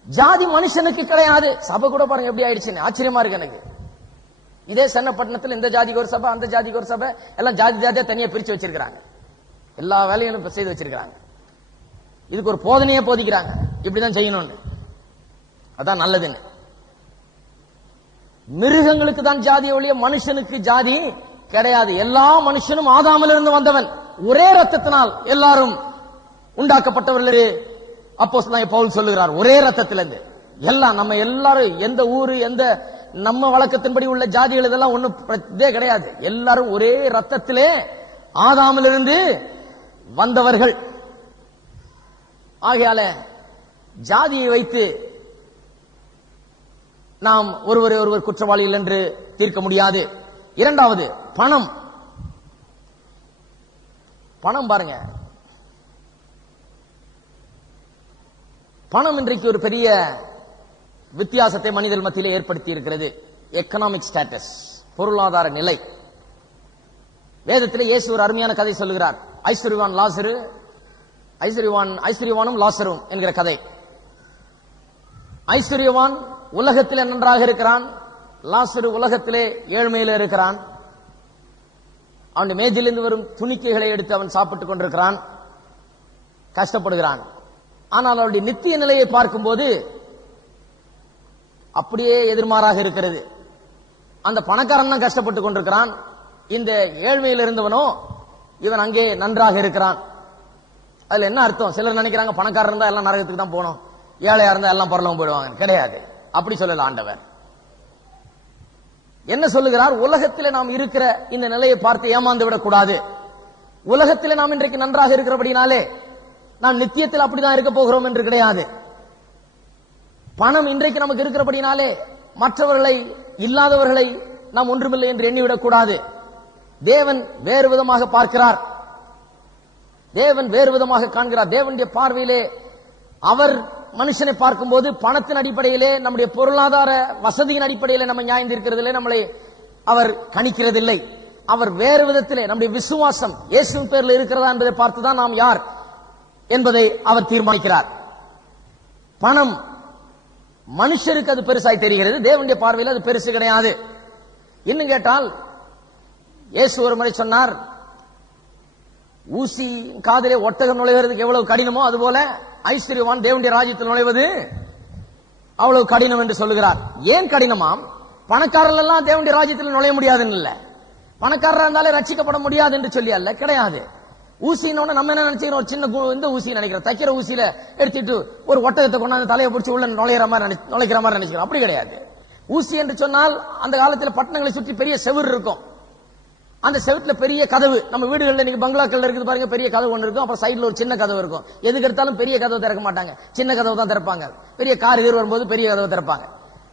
ஜாதி மனுஷனுக்கு கிடையாது. சபை கூட பாருங்க எப்படி ஆயிடுச்சுன்னு. ஆச்சரியமா இருக்கு எனக்கு. இதே சென்னப்பட்டினத்தில் இந்த ஜாதிக்கு ஒரு சபை, அந்த ஜாதிக்கு ஒரு சபை, எல்லாம் ஜாதி ஜாதியா தனியா பிரிச்சு வச்சிருக்காங்க. எல்லா வேலையும் செய்து வச்சிருக்காங்க. இதுக்கு ஒரு போதனையே போதிக்கிறாங்க, இப்படிதான் செய்யணும்னு. அதான் நல்லதுன்னு. மிருகங்களுக்கு தான் ஜாதி ஒழிய மனுஷனுக்கு ஜாதி கிடையாது. எல்லா மனுஷனும் ஆதாமிலிருந்து வந்தவன். ஒரே ரத்தத்தினால் எல்லாரும் உண்டாக்கப்பட்டவர்கள். அப்போஸ்தலனாகிய பவுல் சொல்லுகிறார், ஒரே ரத்தத்திலிருந்து எல்லாம். நம்ம எல்லாரும் எந்த ஊரு, எந்த நம்ம வழக்கத்தின்படி உள்ள ஜாதிகள் இதெல்லாம் ஒண்ணும் இதே கிடையாது. எல்லாரும் ஒரே ரத்தத்திலே ஆதாமிலிருந்து வந்தவர்கள். ஆகையால ஜாதியை வைத்து நாம் ஒருவர் குற்றவாளிகள் என்று தீர்க்க முடியாது. இரண்டாவது, பணம். பணம் பாருங்க, பணம் இன்றைக்கு ஒரு பெரிய வித்தியாசத்தை மனிதர் மத்தியிலே ஏற்படுத்தி இருக்கிறது. எக்கனாமிக் ஸ்டேட்டஸ், பொருளாதார நிலை. வேதத்திலே இயேசு ஒரு அருமையான கதை சொல்லுகிறார். ஐஸ்வர்யவானும் லாசரும் என்கிற கதை. ஐஸ்வர்யவான் உலகத்திலே நன்றாக இருக்கிறான், லாசரு உலகத்திலே ஏழ்மையில இருக்கிறான். அவனுடைய மேஜிலிருந்து வரும் துணிக்கைகளை எடுத்து அவன் சாப்பிட்டுக் கொண்டிருக்கிறான், கஷ்டப்படுகிறான். ஆனால் அவருடைய நித்திய நிலையை பார்க்கும்போது அப்படியே எதிர்மாறாக இருக்கிறது. அந்த பணக்காரன் தான் கஷ்டப்பட்டுக் கொண்டிருக்கிறான், இந்த ஏழ்மையில் இருந்தவனோ இவன் அங்கே நன்றாக இருக்கிறான். அதுல என்ன அர்த்தம்? சிலர் நினைக்கிறாங்க பணக்காரர் இருந்தா எல்லாம் நரகத்துக்கு தான் போகணும், ஏழையா இருந்தா எல்லாம் பரலோகம் போயிடுவாங்க. கிடையாது, அப்படி சொல்லல ஆண்டவர். என்ன சொல்லுகிறார்? உலகத்தில் நாம் இருக்கிற இந்த நிலையை பார்த்து ஏமாந்து விடக்கூடாது. உலகத்தில் நாம் இன்றைக்கு நன்றாக இருக்கிறபடினாலே நாம் நித்தியத்தில் அப்படிதான் இருக்க போகிறோம் என்று கிடையாது. பணம் இன்றைக்கு நமக்கு இருக்கிறபடினாலே மற்றவர்களை, இல்லாதவர்களை நாம் ஒன்றுமில்லை என்று எண்ணிவிடக் கூடாது. தேவன் வேறு விதமாக பார்க்கிறார், தேவன் வேறு விதமாக காண்கிறார். தேவனுடைய பார்வையிலே அவர் மனுஷனை பார்க்கும்போது பணத்தின் அடிப்படையிலே, நம்முடைய பொருளாதார வசதியின் அடிப்படையிலே நம்ம நியாயந்திருக்கிறதில்லை, நம்மளை அவர் கணிக்கிறதில்லை. அவர் வேறு விதத்திலே நம்முடைய விசுவாசம் இயேசுவின் பேரில் இருக்கிறதா என்பதை பார்த்துதான் நாம் யார் என்பதை அவர் தீர்மானிக்கிறார். பணம் மனுஷருக்கு அது பெருசாய் தெரிகிறது, தேவனுடைய பார்வையில் அது பெருசு கிடையாது. இன்னும் கேட்டால், இயேசு ஒரு முறை சொன்னார், ஊசி காதிலே ஒட்டகம் நுழைவதற்கு எவ்வளவு கடினமோ அதுபோல ஐஸ்வர்யவான் தேவனுடைய ராஜ்யத்தில் நுழைவது அவ்வளவு கடினம் என்று சொல்லுகிறார். ஏன் கடினமாம்? பணக்காரர்கள் எல்லாம் தேவனுடைய ராஜ்யத்தில் நுழைய முடியாதுன்னு இல்ல, பணக்காரராக இருந்தாலே ரட்சிக்கப்பட முடியாது என்று சொல்லி அல்ல, கிடையாது. ஊசின்னு நம்ம என்ன நினைச்சுக்கிறோம், ஒரு சின்ன இந்த ஊசி நினைக்கிறோம், தைக்கிற ஊசியில எடுத்துட்டு ஒரு ஒட்டகத்தை கொண்டாந்து தலையை பிடிச்சி உள்ள நுழைக்கிற மாதிரி நினைக்கிறோம். அப்படி கிடையாது. ஊசி என்று சொன்னால் அந்த காலத்தில் பட்டணங்களை சுற்றி பெரிய செவுர் இருக்கும், அந்த செவத்துல பெரிய கதவு, நம்ம வீடுகளில் இன்னைக்கு பங்களாக்கள் இருக்குது பாருங்க, பெரிய கதவு ஒன்று இருக்கும், அப்புறம் சைடுல ஒரு சின்ன கதவு இருக்கும். எதுக்கு எடுத்தாலும் பெரிய கதவை திறக்க மாட்டாங்க, சின்ன கதவு தான் திறப்பாங்க. பெரிய கார் எதிர் வரும்போது பெரிய கதவை திறப்பாங்க.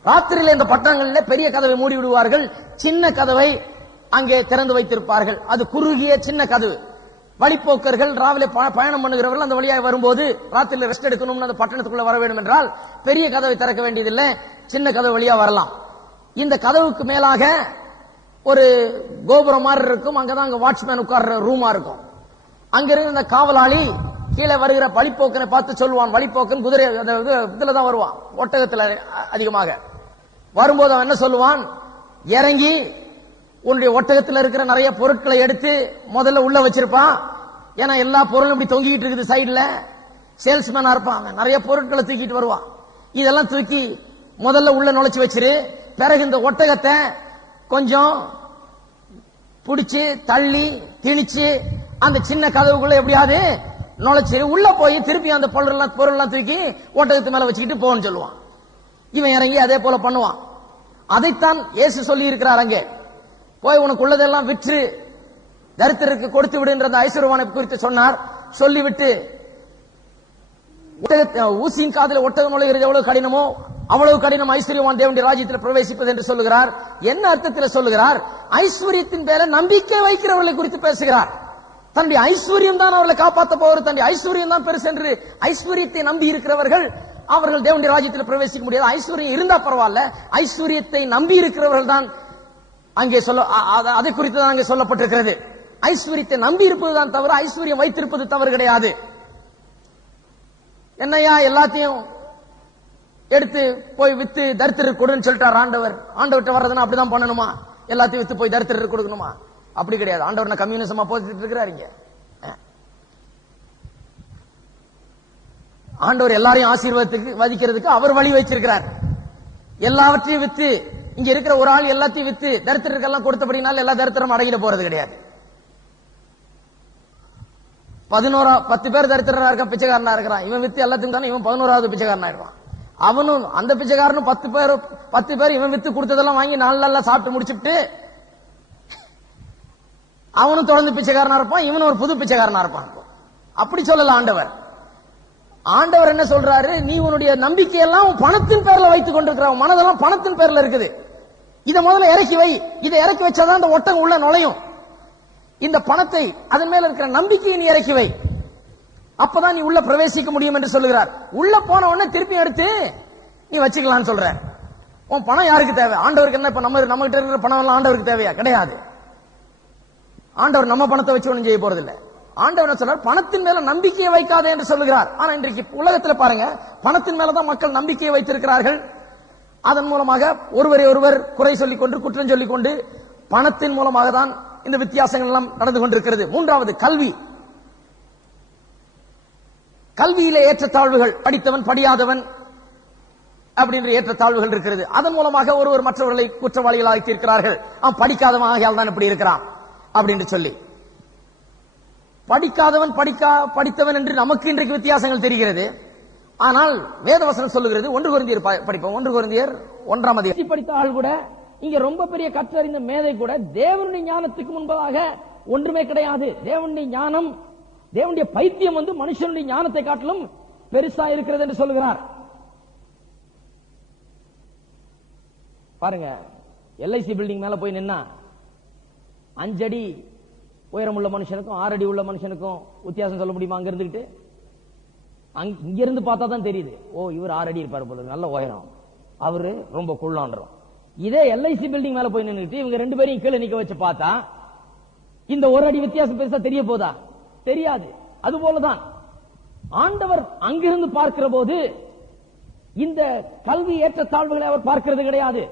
ராத்திரியில இந்த பட்டணங்களில் பெரிய கதவை மூடி விடுவார்கள், சின்ன கதவை அங்கே திறந்து வைத்திருப்பார்கள். அது குறுகிய சின்ன கதவு. வழிப்போக்கர்கள் ராவிலே பயணம் பண்ணுகிறவர்கள் அந்த வழியாக வரும்போது ராத்திரியில் ரெஸ்ட் எடுக்கணும்னு அந்த பட்டணத்துக்குள்ள வர வேண்டும் என்றால் பெரிய கதவை திறக்க வேண்டியதில்லை, சின்ன கதவு வழியா வரலாம். இந்த கதவுக்கு மேலாக ஒரு கோபுரம் மாதிரி இருக்கும், அங்கதான் அங்க வாட்ச்மேன் உட்கார்ற ரூமா இருக்கும். அங்கிருந்து இந்த காவலாளி கீழே வருகிற வழிப்போக்கனை பார்த்து சொல்லுவான், வழிப்போக்கன் குதிரை இதுலதான் வருவான், ஒட்டகத்துல அதிகமாக வரும்போது அவன் என்ன சொல்லுவான், இறங்கி உன்னுடைய ஒட்டகத்தில் இருக்கிற நிறைய பொருட்களை எடுத்து முதல்ல உள்ள வச்சிருப்பான். ஏன்னா எல்லா பொருளும் இப்படி தொங்கிட்டு இருக்குது சைடுல, சேல்ஸ்மேனா இருப்பாங்க, நிறைய பொருட்களை தூக்கிட்டு வருவான். இதெல்லாம் தூக்கி முதல்ல உள்ள நுழைச்சு வச்சிரு, பிறகு இந்த ஒட்டகத்தை கொஞ்சம் பிடிச்சு தள்ளி திணிச்சு அந்த சின்ன கதவுக்குள்ள எப்படியாவது நுழைச்சு உள்ள போய் திருப்பி அந்த பொருள் தூக்கி ஒட்டகத்து மேல வச்சுக்கிட்டு போன்னு சொல்லுவான். இவன் இறங்கி அதே போல பண்ணுவான். அதைத்தான் இயேசு சொல்லி இருக்கிறார், அங்கே போய் உனக்கு உள்ளதெல்லாம் விற்று தரித்திரருக்கு கொடுத்து விடுன்ற ஐஸ்வர்யவானை குறித்து சொன்னார். சொல்லிவிட்டு ஊசியின் காதில் ஒட்டகம் நுழைகிறது எவ்வளவு கடினமோ அவ்வளவு கடினம் ஐஸ்வர்யவான் தேவனுடைய ராஜ்யத்தில் பிரவேசிப்பது என்று சொல்லுகிறார். என்ன அர்த்தத்தில் சொல்லுகிறார்? ஐஸ்வர்யத்தின் பேர நம்பிக்கை வைக்கிறவர்களை குறித்து பேசுகிறார். தன்னுடைய ஐஸ்வர்யம் தான் அவர்களை காப்பாற்ற போவது, தன்னுடைய ஐஸ்வர்யம் தான் பெருசு என்று ஐஸ்வர்யத்தை நம்பி இருக்கிறவர்கள் அவர்கள் தேவனுடைய ராஜ்யத்தில் பிரவேசிக்க முடியாது. ஐஸ்வர்யம் இருந்தா பரவாயில்ல, ஐஸ்வர்யத்தை நம்பி இருக்கிறவர்கள் தான் அங்கே அதை குறித்து தான் அங்கே சொல்லப்பட்டிருக்கிறது. ஐஸ்வர்யத்தை நம்பி இருப்பதுதான் தவறு, ஐஸ்வர்யம் வைத்திருப்பது தவறு கிடையாது. என்னையா எல்லாத்தையும் எடுத்து போய் வித்து தரித்திரருக்கு கொடுன்னு சொல்லிட்டார் ஆண்டவர். ஆண்டவர்கிட்ட வர்றதுன்னா அப்படிதான் பண்ணணுமா? எல்லாத்தையும் வித்து போய் தரித்திரருக்கு கொடுக்கணுமா? அப்படி கிடையாது. ஆண்டவர் கம்யூனிசமா போதிட்டு இருக்கிறாருங்க. ஆண்டவர் எல்லாரையும் ஆசீர்வதிக்கிறதுக்கு அவர் வழி வச்சிருக்கிறார். எல்லாவற்றையும் வித்து இங்க இருக்கிற ஒரு ஆள் எல்லாத்தையும் வித்து தரித்திரருக்கெல்லாம் கொடுத்தபடினால எல்லா தரித்திரம் அடங்கிட போறது கிடையாது. 10 பேர் தரித்திரனா இருக்க பிச்சைக்காரனா இருக்கிறான், இவன் வித்து எல்லாத்தையும் தானே இவன் 11வது பிச்சைக்காரனா இருப்பான். அவனும் அந்த பிச்சைக்காரனும் 10 பேர் இவன் வித்து கொடுத்ததெல்லாம் வாங்கி 4 நாள்ல சாப்பிட்டு முடிச்சுட்டு அவனும் தொடர்ந்து பிச்சைக்காரனா இருப்பான், இவனும் ஒரு புது பிச்சைக்காரனா இருப்பான். அப்படி சொல்லல ஆண்டவர். ஆண்டவர் என்ன சொல்றாரு? நீ உன்னுடைய நம்பிக்கையெல்லாம் பணத்தின் பேர்ல வைத்துக் கொண்டிருக்கிற, மனதெல்லாம் பணத்தின் பேர்ல இருக்குது. இதை முதல்ல இறக்கி வை. இதை இறக்கி வச்சாதான் இந்த ஒட்டகம் உள்ள நுழையும். இந்த பணத்தை அதன் மேல இருக்கிற நம்பிக்கையை நீ இறக்கி வை, அப்பதான் நீ உள்ள பிரவேசிக்க முடியும் என்று சொல்லுகிறார். உள்ள போன உடனே திருப்பி எடுத்து நீ வச்சுக்கலாம்னு சொல்ற. உன் பணம் யாருக்கு தேவை? ஆண்டவருக்கு என்ன? இப்ப நம்ம கிட்ட இருக்கிற பணம் எல்லாம் ஆண்டவருக்கு தேவையா? கிடையாது. ஆண்டவர் நம்ம பணத்தை வச்சு ஒன்றும் செய்ய போறது இல்லை. ஆண்டவர் சொல்றார், பணத்தின் மேல நம்பிக்கையை வைக்காதே என்று சொல்லுகிறார். ஆனா இன்றைக்கு உலகத்தில் பாருங்க, பணத்தின் மேலதான் மக்கள் நம்பிக்கையை வைத்திருக்கிறார்கள். அதன் மூலமாக ஒருவரை ஒருவர் குறை சொல்லிக் கொண்டு குற்றம் சொல்லிக் கொண்டு பணத்தின் மூலமாக தான் இந்த வித்தியாசங்கள் எல்லாம் நடந்து கொண்டிருக்கிறது. 3வது கல்வி. கல்வியிலே ஏற்றத்தாழ்வுகள், படித்தவன் படியாதவன் அப்படின்ற ஏற்றத்தாழ்வுகள் இருக்கிறது. அதன் மூலமாக ஒருவர் மற்றவர்களை குற்றவாளிகள் ஆக்கியிருக்கிறார்கள். அவன் படிக்காதவன் ஆகியால் தான் இப்படி இருக்கிறான் அப்படின்னு சொல்லி. படிக்காதவன் படித்தவன் என்று நமக்கு இன்றைக்கு வித்தியாசங்கள் தெரிகிறது. ஆனால் வேதவசனம் சொல்லுகிறது, 1 கொரிந்தியர் படிப்போம். 1 கொரிந்தியர் 1ஆம் அதிகாரம். படித்த ஆள் கூட, இங்க ரொம்ப பெரிய கற்றறிந்த மேதை கூட தேவனுடைய ஞானத்துக்கு முன்பதாக ஒன்றுமே கிடையாது. தேவனுடைய ஞானம், தேவனுடைய பைத்தியம் மனுஷனுடைய ஞானத்தை காட்டிலும் பெருசா இருக்கிறது என்று சொல்லுகிறார். பாருங்க, எல்ஐசி பில்டிங் மேல போய் நின்னா 5 அடி உயரம் உள்ள மனுஷனுக்கும் 6 அடி உள்ள மனுஷனுக்கும் வித்தியாசம் சொல்ல முடியுமா? அங்க இருந்துகிட்டு இங்க இருந்து பார்த்தா தான் தெரியுது, ஓ இவர் 6 அடி இருப்பாரு போல, நல்ல உயரம், அவரு ரொம்ப குள்ளான்றோம். இதே எல்ஐசி பில்டிங் மேல போய் நின்றுட்டு இவங்க 2 பேரையும் கீழே நிக்க வச்சு பார்த்தா இந்த 1 அடி வித்தியாசம் பெருசா தெரிய போதா? தெரியாது. அது போலதான் ஆண்டவர் அங்கிருந்து பார்க்கிற போது இந்த கல்வி ஏற்றத்தாழ்வுகளை அவர் பார்க்கிறது கிடையாது.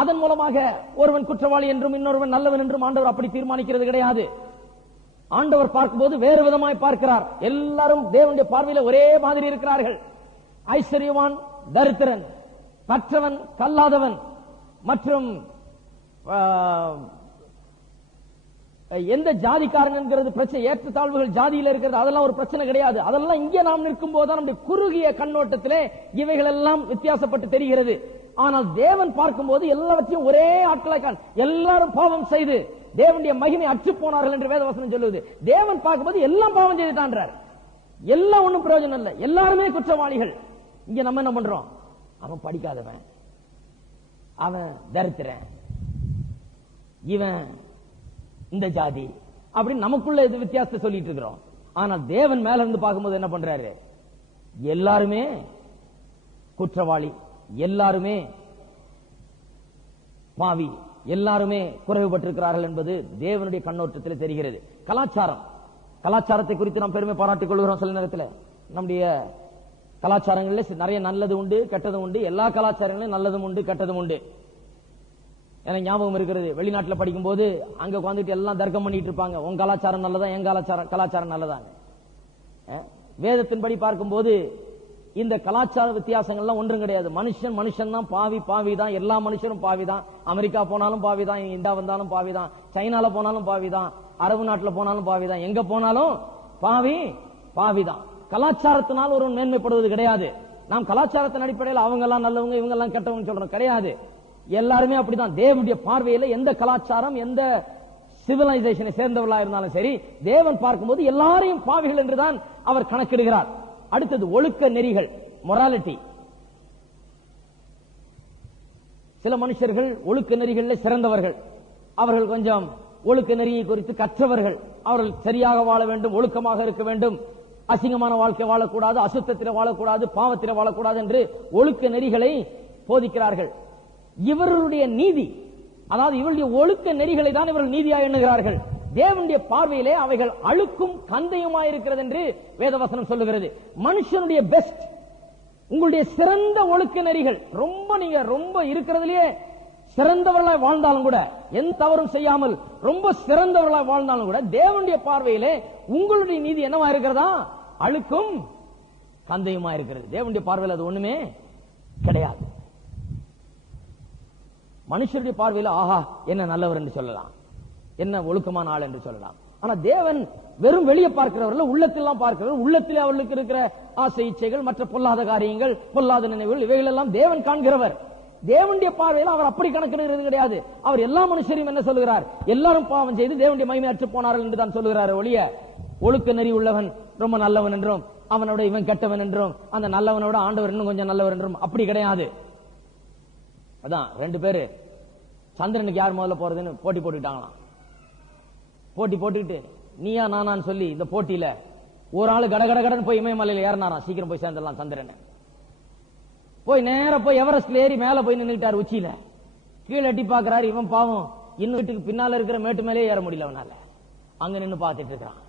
அதன் மூலமாக ஒருவன் குற்றவாளி என்றும் இன்னொருவன் நல்லவன் என்றும் ஆண்டவர் அப்படி தீர்மானிக்கிறது கிடையாது. ஆண்டவர் பார்க்கும்போது வேறு விதமாய் பார்க்கிறார். எல்லாரும் தேவனுடைய பார்வையில ஒரே மாதிரி இருக்கிறார்கள். ஐஸ்வர்யவான், தரித்திரன், கற்றவன், கல்லாதவன், மற்றும் எந்த ஜாதிக்காரங்கிறது பிரச்சனை, ஏற்றத்தாழ்வுகள் ஜாதியில இருக்கிறது, அதெல்லாம் ஒரு பிரச்சனை கிடையாது. அதெல்லாம் இங்கே நாம் நிற்கும் போதுதான் நம்முடைய குறுகிய கண்ணோட்டத்திலே இவைகள் எல்லாம் வித்தியாசப்பட்டு தெரிகிறது. ஆனால் தேவன் பார்க்கும்போது எல்லாவற்றையும் ஒரே ஆட்களாய் எல்லாரும் பாவம் செய்து தேவனுடைய மகிமை அற்று போனார்கள் என்று வேதவசனம் சொல்லுது. தேவன் பார்க்கும்போது எல்லாம் பாவம் செய்துட்டான்றார். எல்லாம் ஒண்ணும் பிரயோஜனம் இல்லை, எல்லாருமே குற்றவாளிகள். இங்க நம்ம என்ன பண்றோம்? அவன் படிக்காதவன், அவன் தரித்திரன், இவன் இந்த ஜாதி, அப்படின்னு நமக்குள்ள இது வித்தியாசத்தை சொல்லிட்டு இருக்கிறோம். ஆனால் தேவன் மேல இருந்து பார்க்கும்போது என்ன பண்றாரு? எல்லாருமே குற்றவாளி, எல்லாருமே பாவி, எல்லாருமே குறைவுபட்டிருக்கிறார்கள் என்பது தேவனுடைய கண்ணோட்டத்தில் தெரிகிறது. கலாச்சாரத்தை குறித்து நாம் பெருமை பாராட்டிக் கொள்கிறோம். சில நேரத்தில் நம்முடைய கலாச்சாரங்களில் நிறைய நல்லது உண்டு, கெட்டதும் உண்டு. எல்லா கலாச்சாரங்களிலும் நல்லதும் உண்டு, கெட்டதும் உண்டு. எனக்கு ஞாபகம் இருக்கிறது, வெளிநாட்டில் படிக்கும் போது அங்க உட்காந்துட்டு எல்லாம் தர்க்கம் பண்ணிட்டு இருப்பாங்க. உங்க கலாச்சாரம் நல்லதா, என் கலாச்சாரம் நல்லதாங்க. வேதத்தின்படி பார்க்கும்போது இந்த கலாச்சார வித்தியாசங்கள்லாம் ஒன்றும் கிடையாது. மனுஷன் தான், பாவி தான், எல்லா மனுஷனும் பாவி தான். அமெரிக்கா போனாலும் பாவி தான், இந்தியா வந்தாலும் பாவி தான், சைனால போனாலும் பாவி தான், அரபு நாட்டில் போனாலும் பாவி தான், எங்க போனாலும் பாவி தான். கலாச்சாரத்தினால் ஒருவன் மேன்மைப்படுவது கிடையாது. நாம் கலாச்சாரத்தின் அடிப்படையில் அவங்க எல்லாம் நல்லவங்க, இவங்க எல்லாம் கெட்டவங்க சொல்றோம் கிடையாது. எல்லாருமே அப்படிதான். தேவனுடைய பார்வையில எந்த கலாச்சாரம், எந்த சிவிலைசேஷனை சேர்ந்தவர்களா இருந்தாலும் சரி, தேவன் பார்க்கும்போது எல்லாரையும் பாவிகள் என்றுதான் அவர் கணக்கிடுகிறார். அடுத்தது ஒழுக்க நெறிகள், மொராலிட்டி. சில மனுஷர்கள் ஒழுக்க நெறிகளில் சிறந்தவர்கள், அவர்கள் கொஞ்சம் ஒழுக்க நெறியை குறித்து கற்றவர்கள். அவர்கள் சரியாக வாழ வேண்டும், ஒழுக்கமாக இருக்க வேண்டும், அசிங்கமான வாழ்க்கை வாழக்கூடாது, அசுத்தத்தில் வாழக்கூடாது, பாவத்தில் வாழக்கூடாது என்று ஒழுக்க நெறிகளை போதிக்கிறார்கள். இவர்களுடைய நீதி, அதாவது இவருடைய ஒழுக்க நெறிகளை தான் இவர்கள் நீதியாக எண்ணுகிறார்கள். தேவனுடைய பார்வையிலே அவைகள் அழுக்கும் கந்தையுமாயிருக்கிறது என்று வேதவசனம் சொல்லுகிறது. மனுஷனுடைய பெஸ்ட், உங்களுடைய சிறந்த ஒழுக்க நெறிகள், நீங்க ரொம்ப இருக்கிறதுலயே சிறந்தவர்களாய் வாழ்ந்தாலும் கூட, எந்த தவறும் செய்யாமல் ரொம்ப சிறந்தவர்களாய் வாழ்ந்தாலும் கூட, தேவனுடைய பார்வையிலே உங்களுடைய நீதி என்னவா இருக்கிறதா? அழுக்கும் கந்தையுமா இருக்கிறது. தேவனுடைய பார்வையில் அது ஒண்ணுமே கிடையாது. மனுஷருடைய பார்வையில் ஆஹா என்ன நல்லவர் என்று சொல்லலாம், என்ன ஒழுக்கமான ஆள் என்று சொல்லலாம். ஆனா தேவன் வெறும் வெளியே பார்க்கிறவர்கள், உள்ளத்திலாம் பார்க்கிறவர். உள்ளத்திலே அவர்களுக்கு இருக்கிற ஆசை இச்சைகள், மற்ற பொல்லாத காரியங்கள், பொல்லாத நினைவுகள், இவைகள் எல்லாம் தேவன் காண்கிறவர். தேவனுடைய பார்வையில் அவர் அப்படி கணக்கிடுகிறது கிடையாது. அவர் எல்லா மனுஷரையும் என்ன சொல்லுகிறார்? எல்லாரும் பாவம் செய்து தேவனுடைய மகிமை அற்று போனார்கள் என்று தான் சொல்லுகிறார் ஒழிய, ஒழுக்க நெறி உள்ளவன் ரொம்ப நல்லவன் என்றும், அவனோட இவன் கெட்டவன் என்றும், அந்த நல்லவனோட ஆண்டவர் இன்னும் கொஞ்சம் நல்லவர் என்றும் அப்படி கிடையாது. அதான் 2 பேரு சந்திரனுக்கு யார் முதல்ல போறதுன்னு போட்டி போட்டுக்கிட்டாங்களாம். போட்டி போட்டுக்கிட்டு நீயா நானான்னு சொல்லி இந்த போட்டியில ஒரு ஆளு கடகடன்னு போய் இமயமலையில ஏறினாராம். சீக்கிரம் போய் சேர்ந்துடலாம் சந்திரன். போய் நேர போய் எவரெஸ்ட்ல ஏறி மேல போய் நின்றுட்டாரு உச்சியில. கீழே எட்டி பாக்குறாரு. இவன் பாவம் இன்னும் வீட்டுக்கு பின்னால இருக்கிற மேட்டு மேலே ஏற முடியல அவனால. அங்க நின்று பார்த்துட்டு இருக்கிறான்.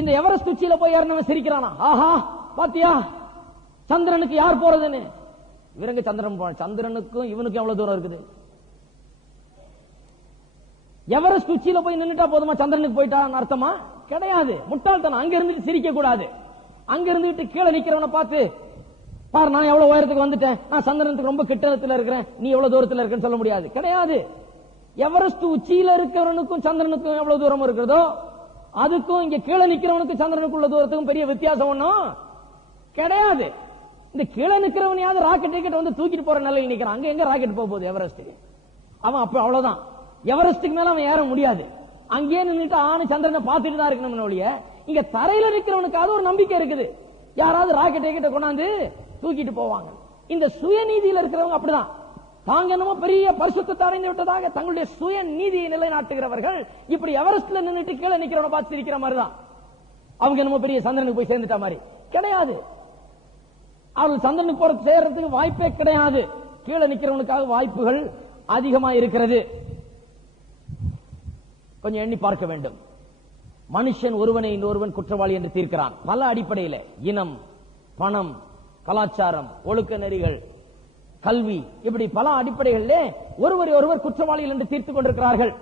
இந்த எவரெஸ்ட் உச்சியில போய் ஏறினவன் சிரிக்கிறானா, ஆஹா பாத்தியா சந்திரனுக்கு யார் போறதுன்னு. இவங்க சந்திரன் போன, சந்திரனுக்கும் இவனுக்கும் எவ்வளவு தூரம் இருக்குது? எவரெஸ்ட் உச்சியில போய் நின்னுட்டா போதுமா சந்திரனுக்கு போயிட்டான்னு அர்த்தமா? கிடையாது. முட்டாள்தனம். அங்க இருந்துட்டு சிரிக்க கூடாது. அங்க இருந்துட்டு கீழே நிக்கிறவனை பார்த்து பாரு நான் எவ்வளவு உயரத்துக்கு வந்துட்டேன், நான் சந்திரனுக்கு ரொம்ப கிட்டத்துல இருக்கிறேன், நீ எவ்வளவு தூரத்துல இருக்குன்னு சொல்ல முடியாது. கிடையாது. எவரெஸ்ட் உச்சியில இருக்கிறவனுக்கும் சந்திரனுக்கும் எவ்வளவு தூரம் இருக்கிறதோ அதுக்கும் இங்க கீழே நிக்கிறவனுக்கும் சந்திரனுக்குள்ள தூரத்துக்கும் பெரிய வித்தியாசம் ஒண்ணும் கிடையாது. இந்த கீழே நிக்கிறவனையாவது ராக்கெட் டிக்கெட் வந்து தூக்கிட்டு போற நிலையில் நிக்கிறான். அங்க எங்க ராக்கெட் போக போகுது எவரெஸ்டுக்கு? அவன் அப்ப அவ்வளவுதான். எவரெஸ்டுக்கு மேல அவன் ஏற முடியாது. அங்கேயே நின்றுட்டு ஆணு சந்திரனை பார்த்துட்டு தான் இருக்கணும் ஒழிய, இங்க தரையில நிக்கிறவனுக்காவது ஒரு நம்பிக்கை இருக்குது, யாராவது ராக்கெட் டிக்கெட்டை கொண்டாந்து தூக்கிட்டு போவாங்க. இந்த சுயநீதியில் இருக்கிறவங்க அப்படிதான். தாங்க என்னமோ பெரிய பரிசுத்தத்தை அடைந்து விட்டதாக தங்களுடைய சுய நீதியை நிலைநாட்டுகிறவர்கள் இப்படி எவரெஸ்ட்ல நின்றுட்டு கீழே நிக்கிறவனை பார்த்து சிரிக்கிற மாதிரிதான். அவங்க என்னமோ பெரிய சந்திரனுக்கு போய் சேர்ந்துட்ட மாதிரி கிடையாது. அவர்கள் சந்திரனுக்கு போற சேர்றதுக்கு வாய்ப்பே கிடையாது. கீழே நிக்கிறவனுக்காக வாய்ப்புகள் அதிகமா இருக்கிறது. கொஞ்சம் எண்ணி பார்க்க வேண்டும். மனுஷன் ஒருவனை இன்னொருவன் குற்றவாளி என்று தீர்க்கிறான் பல அடிப்படையில். இனம், பணம், கலாச்சாரம், ஒழுக்க நெறிகள், கல்வி, இப்படி பல அடிப்படைகளிலே ஒருவரை ஒருவர் குற்றவாளிகள் என்று தீர்த்துக் கொண்டிருக்கிறார்கள்.